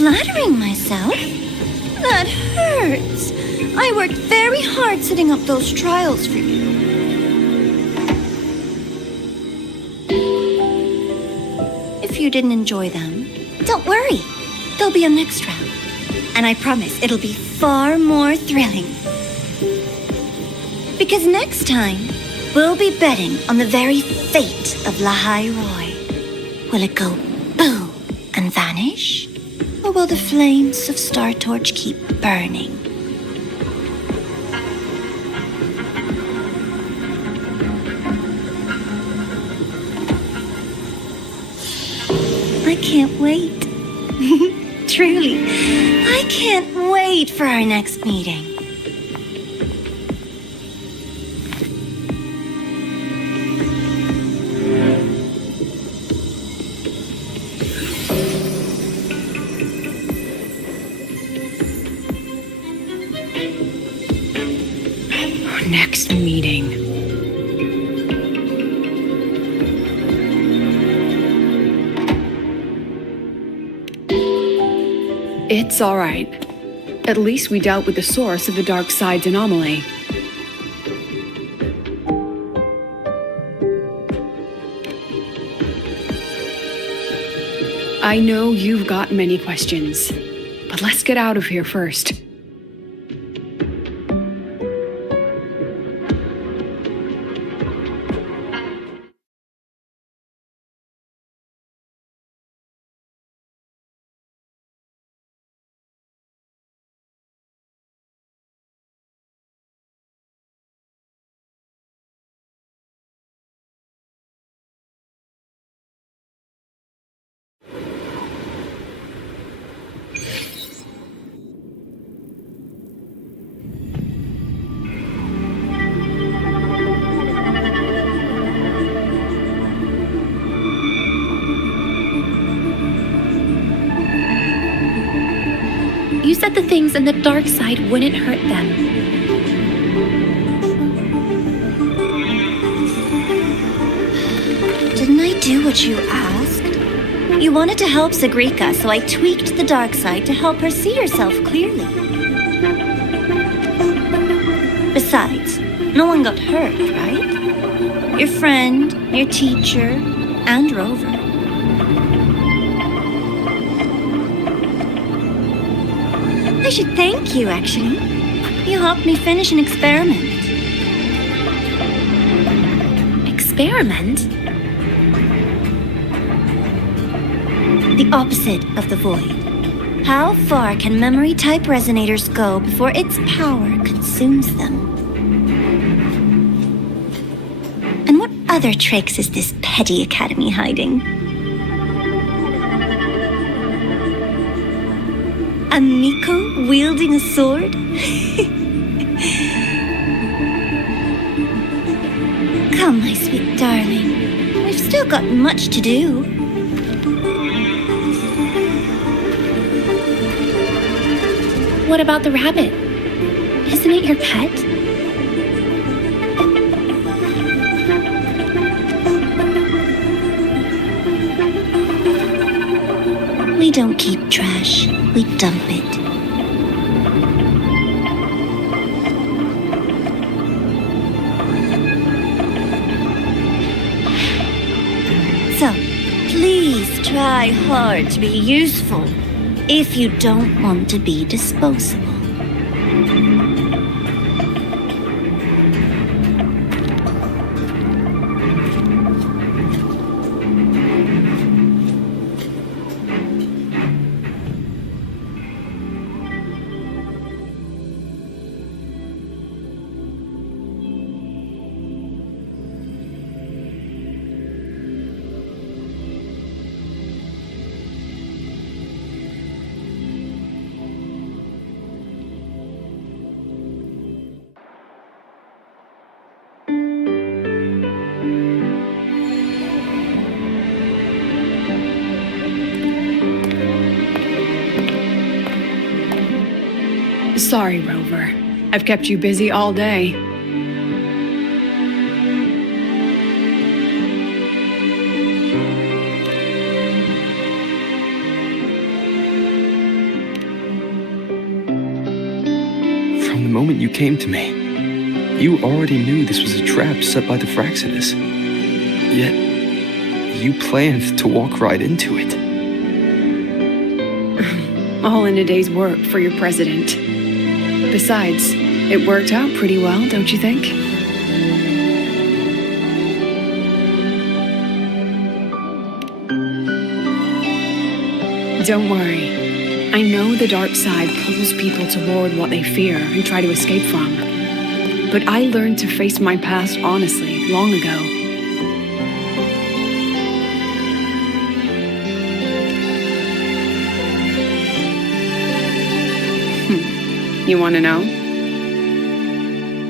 Flattering myself? That hurts. I worked very hard setting up those trials for you. If you didn't enjoy them, don't worry. There'll be a next round. And I promise it'll be far more thrilling. Because next time, we'll be betting on the very fate of Lahai-Roi. Will it go boom and vanish? Or will the flames of Star Torch keep burning? I can't wait. Truly, I can't wait for our next meeting. Next meeting. It's all right. At least we dealt with the source of the dark side's anomaly. I know you've got many questions, but let's get out of here first. You said the things in the dark side wouldn't hurt them. Didn't I do what you asked? You wanted to help Segue, so I tweaked the dark side to help her see herself clearly. Besides, no one got hurt, right? Your friend, your teacher, and Rover. I should thank you, actually. You helped me finish an experiment. Experiment? The opposite of the void. How far can memory-type resonators go before its power consumes them? And what other tricks is this petty academy hiding? A Miko wielding a sword? Come, my sweet darling. We've still got much to do. What about the rabbit? Isn't it your pet? We don't keep trash, we dump it. So, please try hard to be useful if you don't want to be disposable. Sorry, Rover. I've kept you busy all day. From the moment you came to me, you already knew this was a trap set by the Fraxidus. Yet, you planned to walk right into it. All in a day's work for your president. Besides, it worked out pretty well, don't you think? Don't worry. I know the dark side pulls people toward what they fear and try to escape from. But I learned to face my past honestly long ago. You want to know?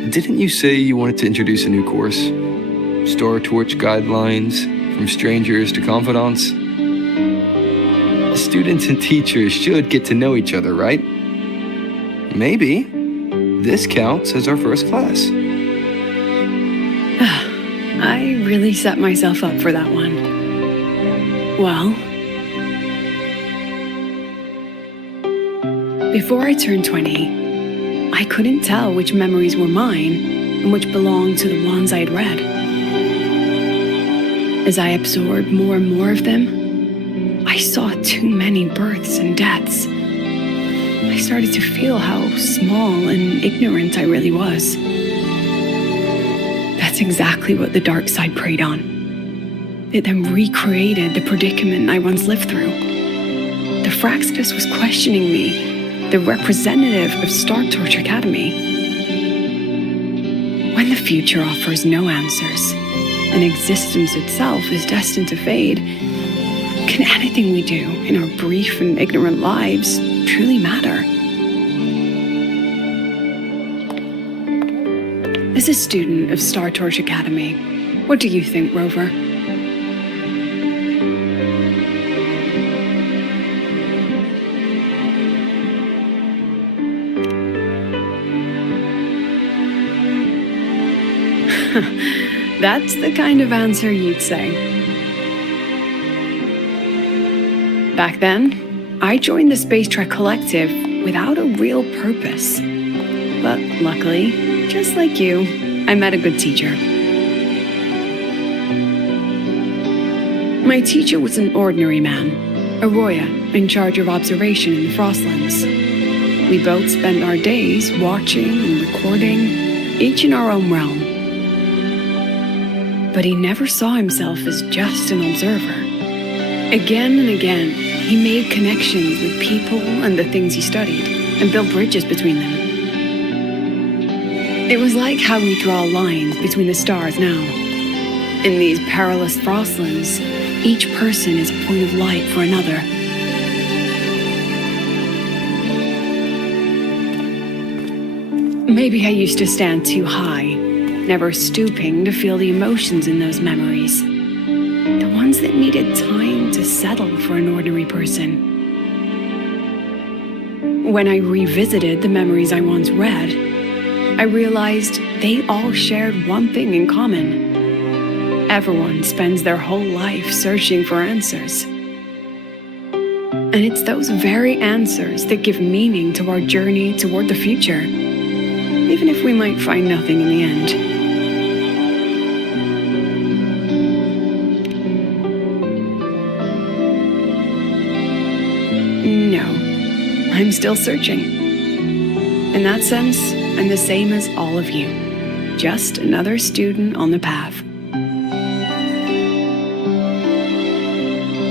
Didn't you say you wanted to introduce a new course? Star Torch guidelines, from strangers to confidants? Students and teachers should get to know each other, right? Maybe this counts as our first class. I really set myself up for that one. Well, before I turned 20, I couldn't tell which memories were mine and which belonged to the ones I had read. As I absorbed more and more of them, I saw too many births and deaths. I started to feel how small and ignorant I really was. That's exactly what the dark side preyed on. It then recreated the predicament I once lived through. The Fraxidus was questioning me, the representative of Star Torch Academy. When the future offers no answers, and existence itself is destined to fade, can anything we do in our brief and ignorant lives truly matter? As a student of Star Torch Academy, what do you think, Rover? That's the kind of answer you'd say. Back then, I joined the Space Trek Collective without a real purpose. But luckily, just like you, I met a good teacher. My teacher was an ordinary man, a Roya in charge of observation in the Frostlands. We both spent our days watching and recording, each in our own realm. But he never saw himself as just an observer. Again and again, he made connections with people and the things he studied, and built bridges between them. It was like how we draw lines between the stars now. In these perilous Frostlands, each person is a point of light for another. Maybe I used to stand too high, never stooping to feel the emotions in those memories. The ones that needed time to settle for an ordinary person. When I revisited the memories I once read, I realized they all shared one thing in common. Everyone spends their whole life searching for answers. And it's those very answers that give meaning to our journey toward the future, even if we might find nothing in the end. No, I'm still searching. In that sense, I'm the same as all of you, just another student on the path.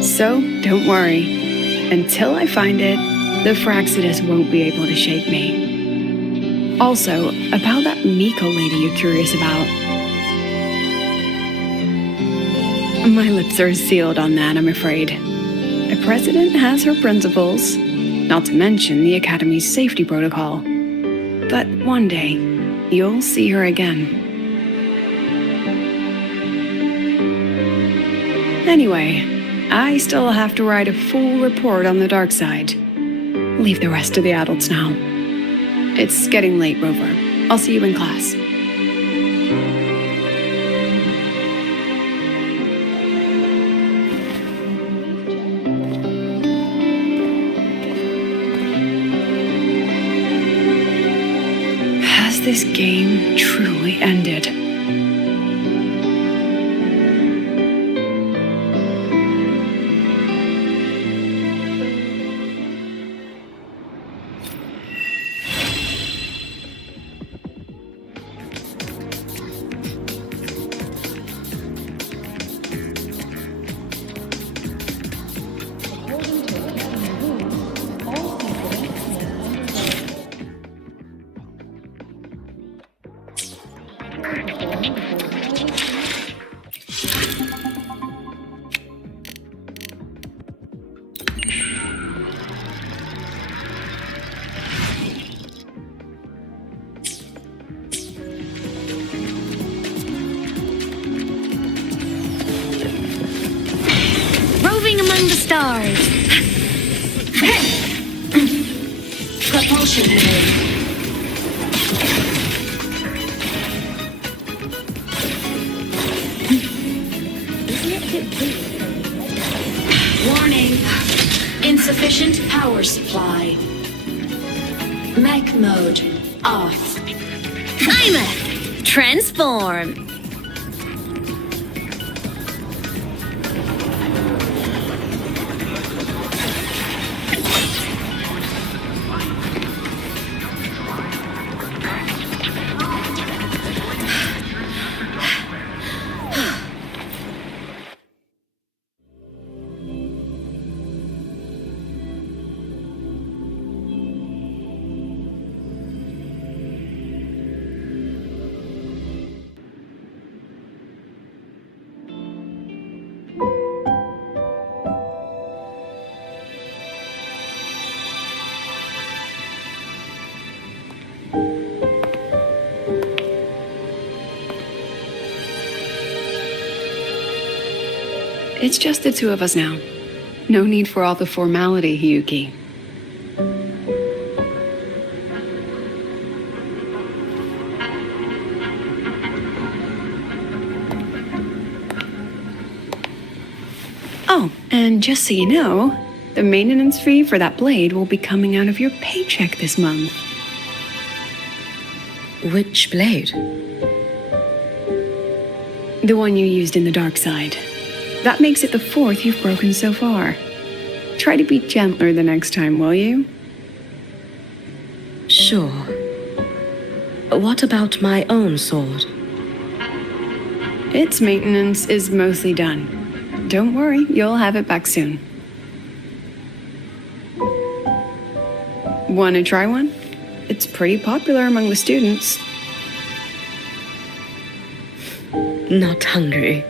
So, don't worry. Until I find it, the Fraxidus won't be able to shake me. Also, about that Miko lady you're curious about. My lips are sealed on that, I'm afraid. A president has her principles, not to mention the Academy's safety protocol. But one day, you'll see her again. Anyway, I still have to write a full report on the dark side. Leave the rest to the adults now. It's getting late, Rover. I'll see you in class. Has this game truly ended? Roving among the stars. Propulsion mode. Warning. Insufficient power supply. Mech mode off. Timer! Transform! It's just the two of us now. No need for all the formality, Hiyuki. Oh, and just so you know, the maintenance fee for that blade will be coming out of your paycheck this month. Which blade? The one you used in the dark side. That makes it the fourth you've broken so far. Try to be gentler the next time, will you? Sure. What about my own sword? Its maintenance is mostly done. Don't worry, you'll have it back soon. Want to try one? It's pretty popular among the students. Not hungry.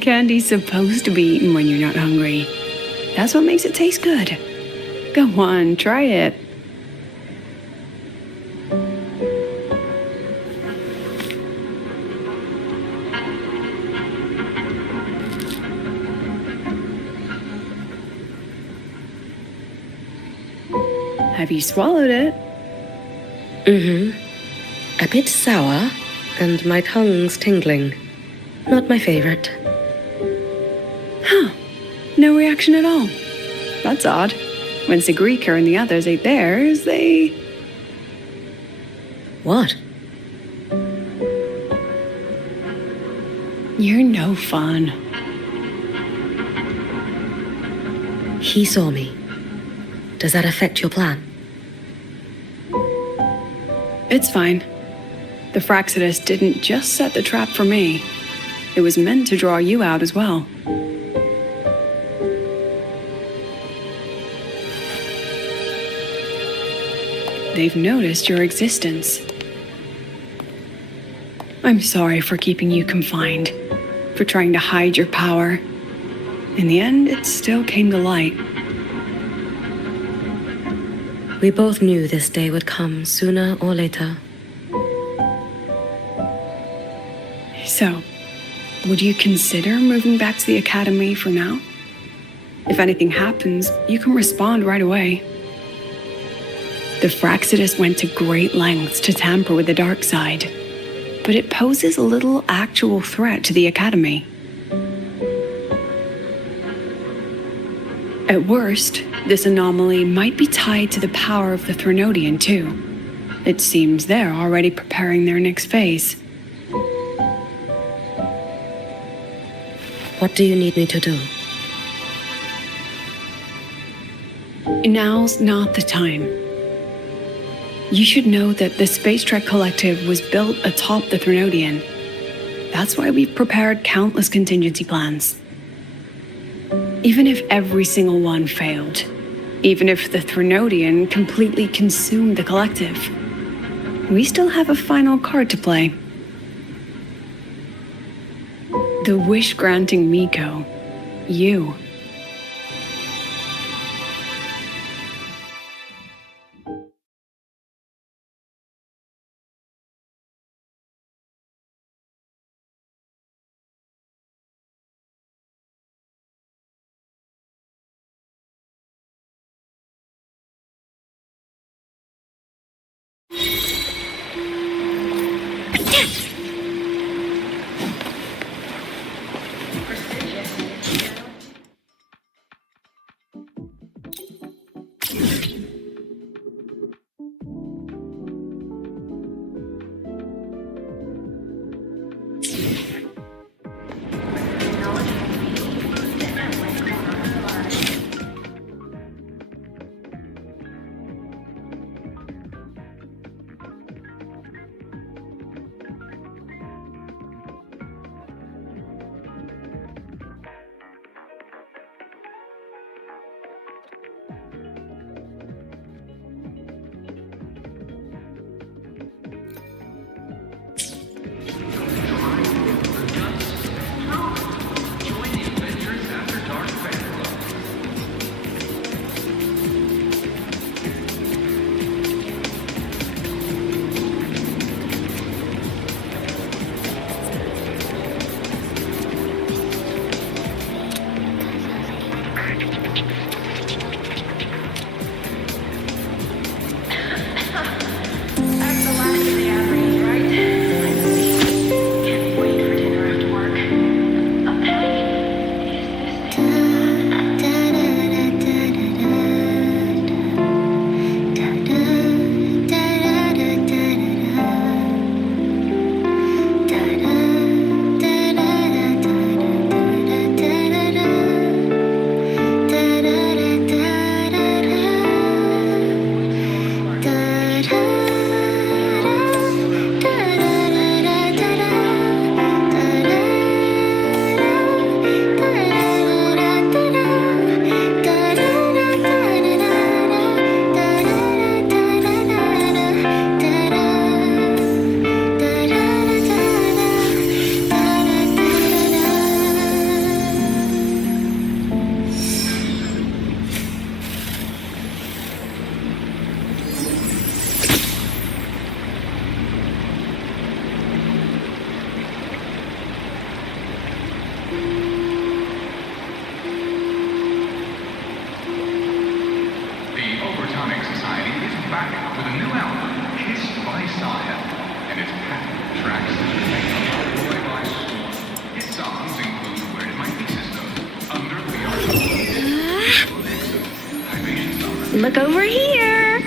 Candy's supposed to be eaten when you're not hungry. That's what makes it taste good. Go on, try it. Have you swallowed it? Mm-hmm. A bit sour, and my tongue's tingling. Not my favorite. Huh. No reaction at all. That's odd. When Segue and the others ate theirs, they... What? You're no fun. He saw me. Does that affect your plan? It's fine. The Fraxidus didn't just set the trap for me. It was meant to draw you out as well. They've noticed your existence. I'm sorry for keeping you confined, for trying to hide your power. In the end, it still came to light. We both knew this day would come sooner or later. So, would you consider moving back to the academy for now? If anything happens, you can respond right away. The Fraxidus went to great lengths to tamper with the dark side, but it poses little actual threat to the Academy. At worst, this anomaly might be tied to the power of the Threnodian, too. It seems they're already preparing their next phase. What do you need me to do? Now's not the time. You should know that the Space Trek Collective was built atop the Threnodian. That's why we've prepared countless contingency plans. Even if every single one failed, even if the Threnodian completely consumed the Collective, we still have a final card to play. The wish-granting Miko. You. Look over here.